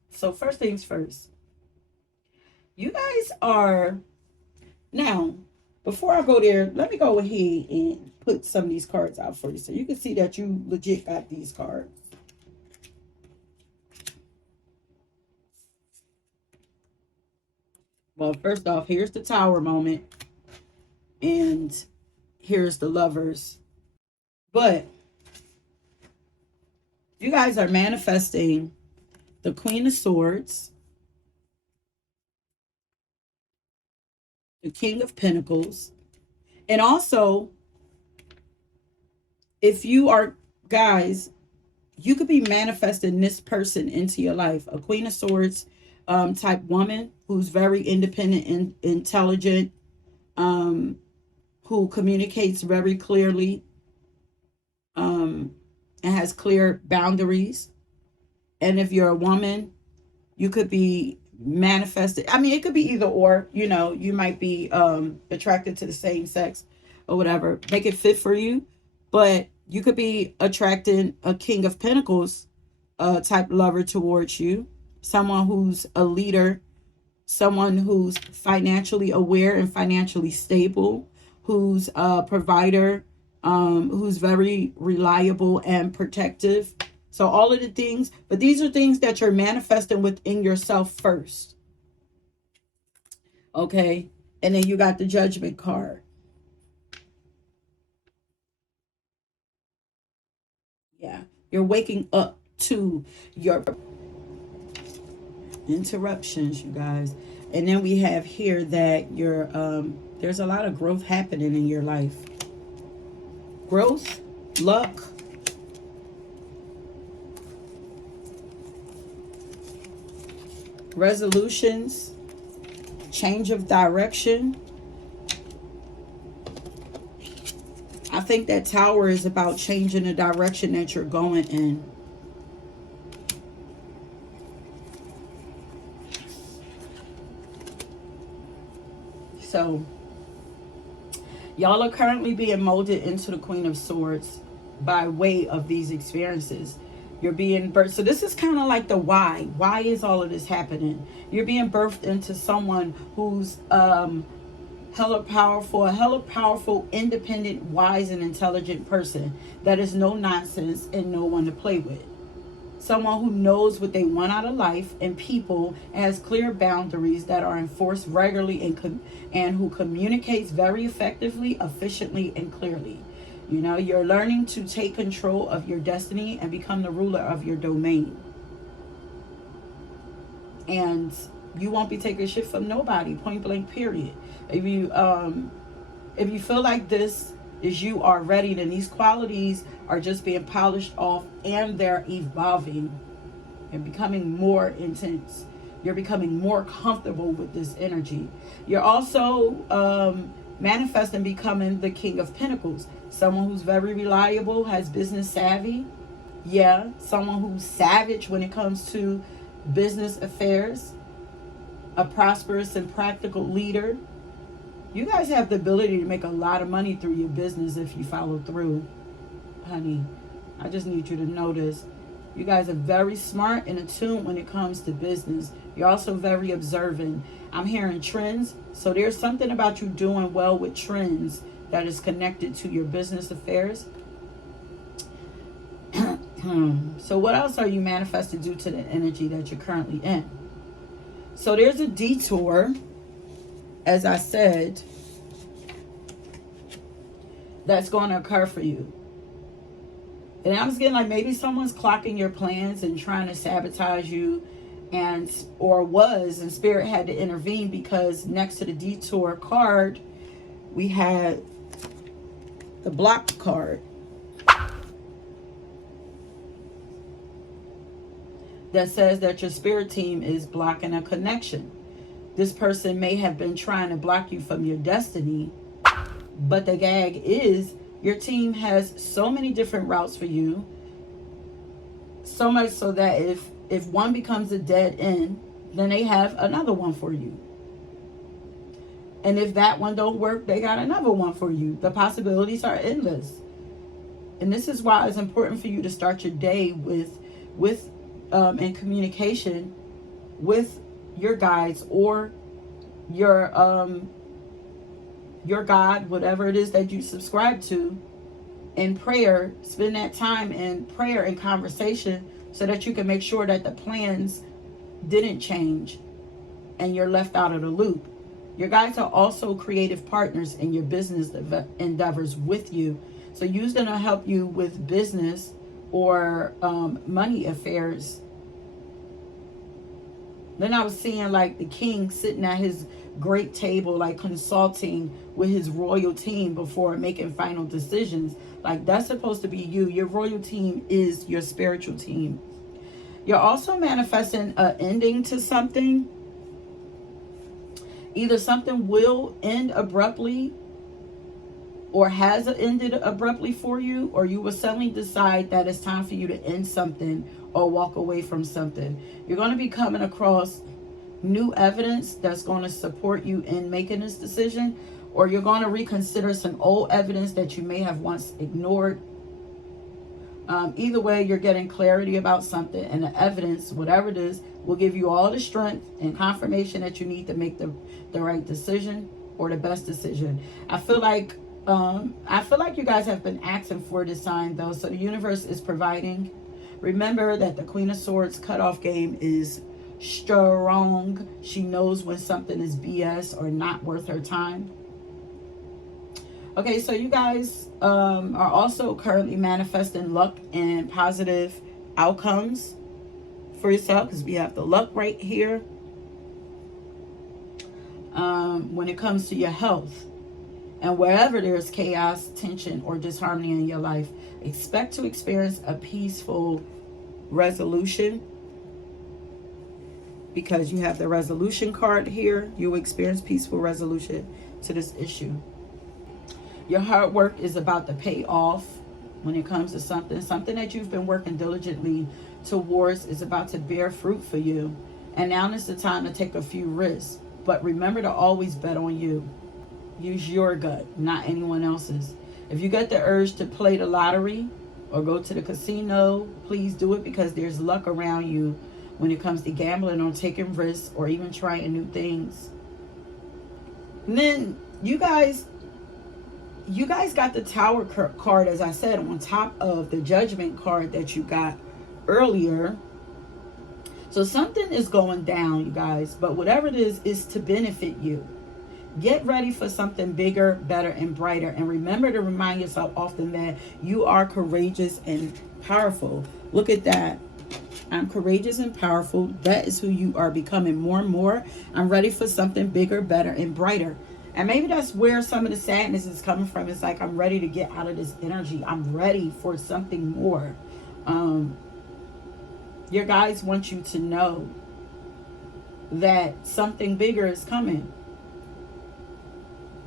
things first, you guys are now, before I go there, let me go ahead and put some of these cards out for you so you can see that you legit got these cards. Well, first off, here's the Tower moment, and here's the Lovers. But you guys are manifesting the Queen of Swords, the King of Pentacles, and also, if you are, guys, you could be manifesting this person into your life. A Queen of Swords type woman who's very independent and intelligent, who communicates very clearly, and has clear boundaries. And if you're a woman, you could be manifested. I mean, it could be either or, you know, you might be attracted to the same sex or whatever. Make it fit for you. But you could be attracting a King of Pentacles type lover towards you. Someone who's a leader, someone who's financially aware and financially stable, who's a provider, who's very reliable and protective. So all of the things, but these are things that you're manifesting within yourself first. Okay. And then you got the Judgment card. Yeah. You're waking up to your interruptions, you guys. And then we have here that you're, there's a lot of growth happening in your life. Growth, luck, resolutions, change of direction. I think that Tower is about changing the direction that you're going in. So, y'all are currently being molded into the Queen of Swords by way of these experiences. You're being birthed. So this is kind of like the why. Why is all of this happening? You're being birthed into someone who's hella powerful, independent, wise, and intelligent person that is no nonsense and no one to play with. Someone who knows what they want out of life and people, and has clear boundaries that are enforced regularly, and who communicates very effectively, efficiently, and clearly. You know, you're learning to take control of your destiny and become the ruler of your domain. And you won't be taking shit from nobody, point blank, period. If you feel like this is you already, then these qualities are just being polished off, and they're evolving and becoming more intense. You're becoming more comfortable with this energy. You're also manifesting becoming the King of Pentacles. Someone who's very reliable, has business savvy. Yeah, someone who's savage when it comes to business affairs. A prosperous and practical leader. You guys have the ability to make a lot of money through your business if you follow through. Honey, I just need you to know this. You guys are very smart and attuned when it comes to business. You're also very observant. I'm hearing trends. So there's something about you doing well with trends that is connected to your business affairs. So what else are you manifesting due to the energy that you're currently in? So there's a detour, as I said, that's going to occur for you. And I'm just getting like maybe someone's clocking your plans and trying to sabotage you, and Spirit had to intervene, because next to the detour card we had the block card that says that your spirit team is blocking a connection. This person may have been trying to block you from your destiny, but the gag is your team has so many different routes for you, So much so that if one becomes a dead end, then they have another one for you. And if that one don't work, they got another one for you. The possibilities are endless. And this is why it's important for you to start your day with in communication with your guides or your God, whatever it is that you subscribe to, in prayer. Spend that time in prayer and conversation so that you can make sure that the plans didn't change and you're left out of the loop. Your guides are also creative partners in your business endeavors with you. So use them to help you with business or money affairs. Then I was seeing like the king sitting at his great table, like consulting with his royal team before making final decisions. Like that's supposed to be you. Your royal team is your spiritual team. You're also manifesting an ending to something. Either something will end abruptly or has ended abruptly for you, or you will suddenly decide that it's time for you to end something or walk away from something. You're going to be coming across new evidence that's going to support you in making this decision, or you're going to reconsider some old evidence that you may have once ignored. Either way, you're getting clarity about something, and the evidence, whatever it is, will give you all the strength and confirmation that you need to make the right decision or the best decision. I feel like you guys have been asking for this sign though, so the universe is providing. Remember that the Queen of Swords cutoff game is strong. She knows when something is BS or not worth her time. Okay, so you guys are also currently manifesting luck and positive outcomes for yourself, because we have the luck right here. When it comes to your health, and wherever there's chaos, tension, or disharmony in your life, expect to experience a peaceful resolution, because you have the resolution card here. You will experience peaceful resolution to this issue. Your hard work is about to pay off when it comes to something that you've been working diligently towards is about to bear fruit for you. And now is the time to take a few risks. But remember to always bet on you. Use your gut, not anyone else's. If you get the urge to play the lottery or go to the casino, please do it, because there's luck around you when it comes to gambling or taking risks or even trying new things. And then you guys got the Tower card, as I said, on top of the Judgment card that you got earlier. So something is going down, you guys, but whatever it is to benefit you. Get ready for something bigger, better, and brighter. And remember to remind yourself often that you are courageous and powerful. Look at that. I'm courageous and powerful. That is who you are becoming more and more. I'm ready for something bigger, better, and brighter. And maybe that's where some of the sadness is coming from. It's like, I'm ready to get out of this energy. I'm ready for something more. Your guides want you to know that something bigger is coming.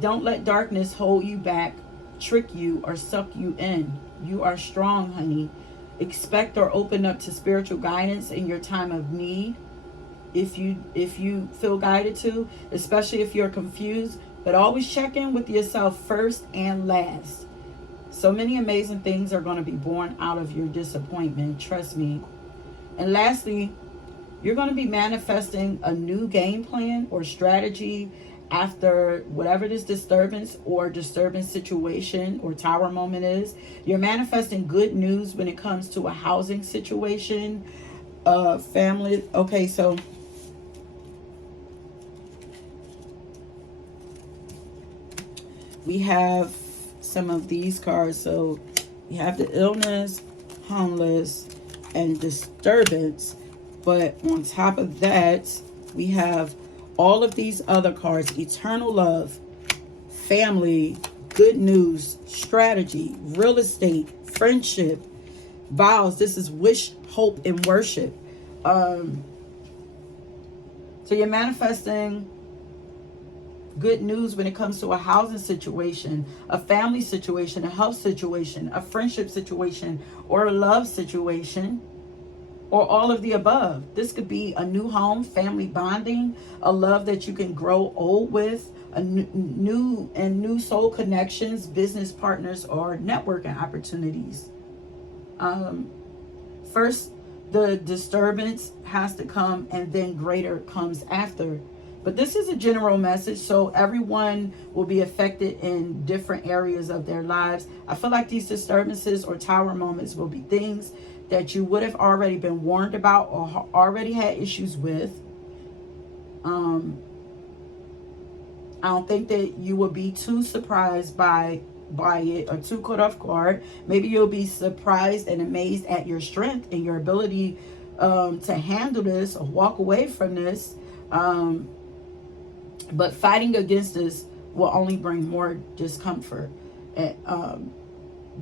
Don't let darkness hold you back, trick you, or suck you in. You are strong, honey. Expect or open up to spiritual guidance in your time of need. If you feel guided to, especially if you're confused, but always check in with yourself first and last. So many amazing things are going to be born out of your disappointment. Trust me. And lastly, you're going to be manifesting a new game plan or strategy after whatever this disturbance situation or tower moment is. You're manifesting good news when it comes to a housing situation, family. Okay, so we have some of these cards. So you have the illness, homeless, and disturbance. But on top of that, we have all of these other cards: eternal love, family, good news, strategy, real estate, friendship, vows. This is wish, hope, and worship. So you're manifesting good news when it comes to a housing situation, a family situation, a health situation, a friendship situation, or a love situation. or all of the above. This could be a new home, family bonding, a love that you can grow old with, a new soul connections, business partners, or networking opportunities. First, the disturbance has to come, and then greater comes after. But this is a general message, so everyone will be affected in different areas of their lives. I feel like these disturbances or tower moments will be things that you would have already been warned about or already had issues with. I don't think that you will be too surprised by it or too caught off guard. Maybe you'll be surprised and amazed at your strength and your ability to handle this or walk away from this. But fighting against this will only bring more discomfort. And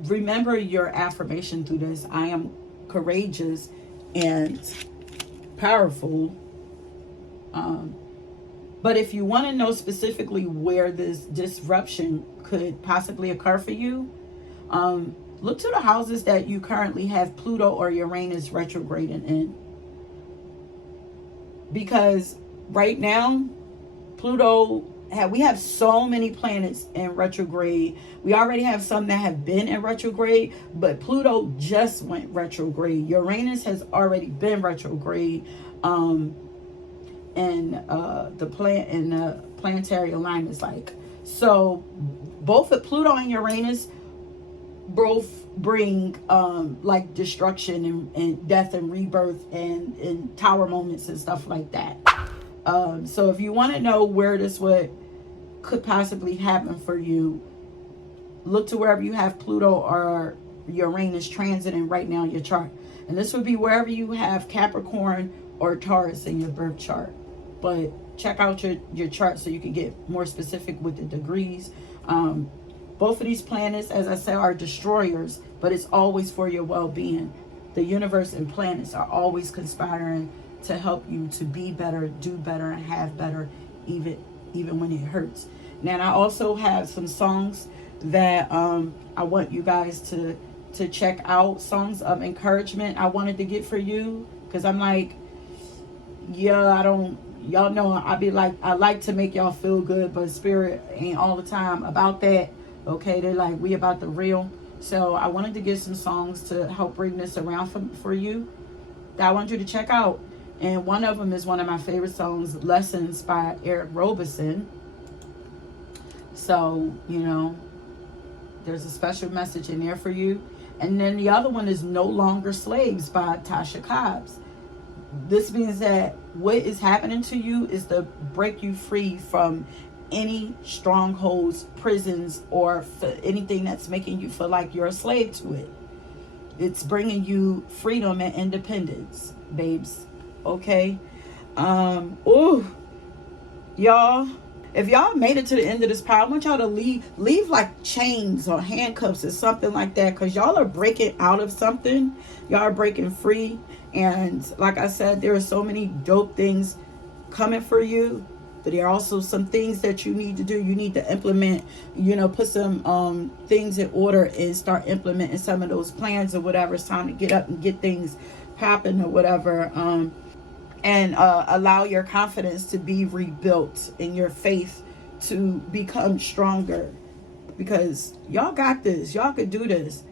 remember your affirmation through this: I am courageous and powerful. But if you want to know specifically where this disruption could possibly occur for you, look to the houses that you currently have Pluto or Uranus retrograding in. Because right now, we have so many planets in retrograde. We already have some that have been in retrograde, but Pluto just went retrograde. Uranus has already been retrograde. And the planetary alignments, like, so both of Pluto and Uranus both bring like destruction and death and rebirth and tower moments and stuff like that. So if you want to know where this could possibly happen for you, look to wherever you have Pluto or Uranus transiting right now in your chart. And this would be wherever you have Capricorn or Taurus in your birth chart. But check out your chart so you can get more specific with the degrees. Both of these planets, as I said, are destroyers, but it's always for your well-being. The universe and planets are always conspiring to help you to be better, do better, and have better, even when it hurts. Now, I also have some songs that I want you guys to check out, songs of encouragement I wanted to get for you, because I'm like, yeah, y'all know I like to make y'all feel good, but spirit ain't all the time about that. Okay, they're like, we about the real. So I wanted to get some songs to help bring this around for you that I want you to check out. And one of them is one of my favorite songs, Lessons by Eric Robeson. So, there's a special message in there for you. And then the other one is No Longer Slaves by Tasha Cobbs. This means that what is happening to you is to break you free from any strongholds, prisons, or anything that's making you feel like you're a slave to it. It's bringing you freedom and independence, babes. Okay? Y'all, if y'all made it to the end of this power, I want y'all to leave like chains or handcuffs or something like that, because y'all are breaking out of something. Y'all are breaking free. And like I said, there are so many dope things coming for you, but there are also some things that you need to do. You need to implement, put some things in order and start implementing some of those plans or whatever. It's time to get up and get things popping or whatever. And allow your confidence to be rebuilt and your faith to become stronger, because y'all got this. Y'all could do this.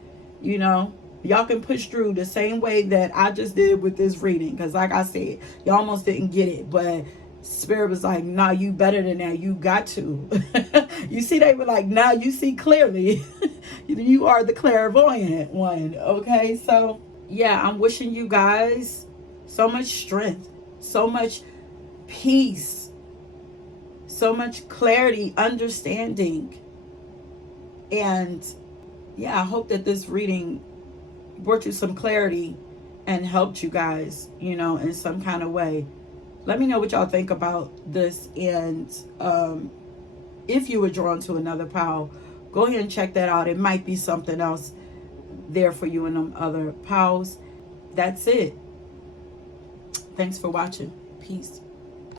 Y'all can push through the same way that I just did with this reading, because like I said, y'all almost didn't get it, but Spirit was like, nah, you better than that. You got to. You see, they were like, nah, you see clearly. You are the clairvoyant one. Okay, so yeah, I'm wishing you guys so much strength, so much peace, so much clarity, understanding. And yeah, I hope that this reading brought you some clarity and helped you guys, in some kind of way. Let me know what y'all think about this. And if you were drawn to another pile, go ahead and check that out. It might be something else there for you in them other piles. That's it. Thanks for watching. Peace.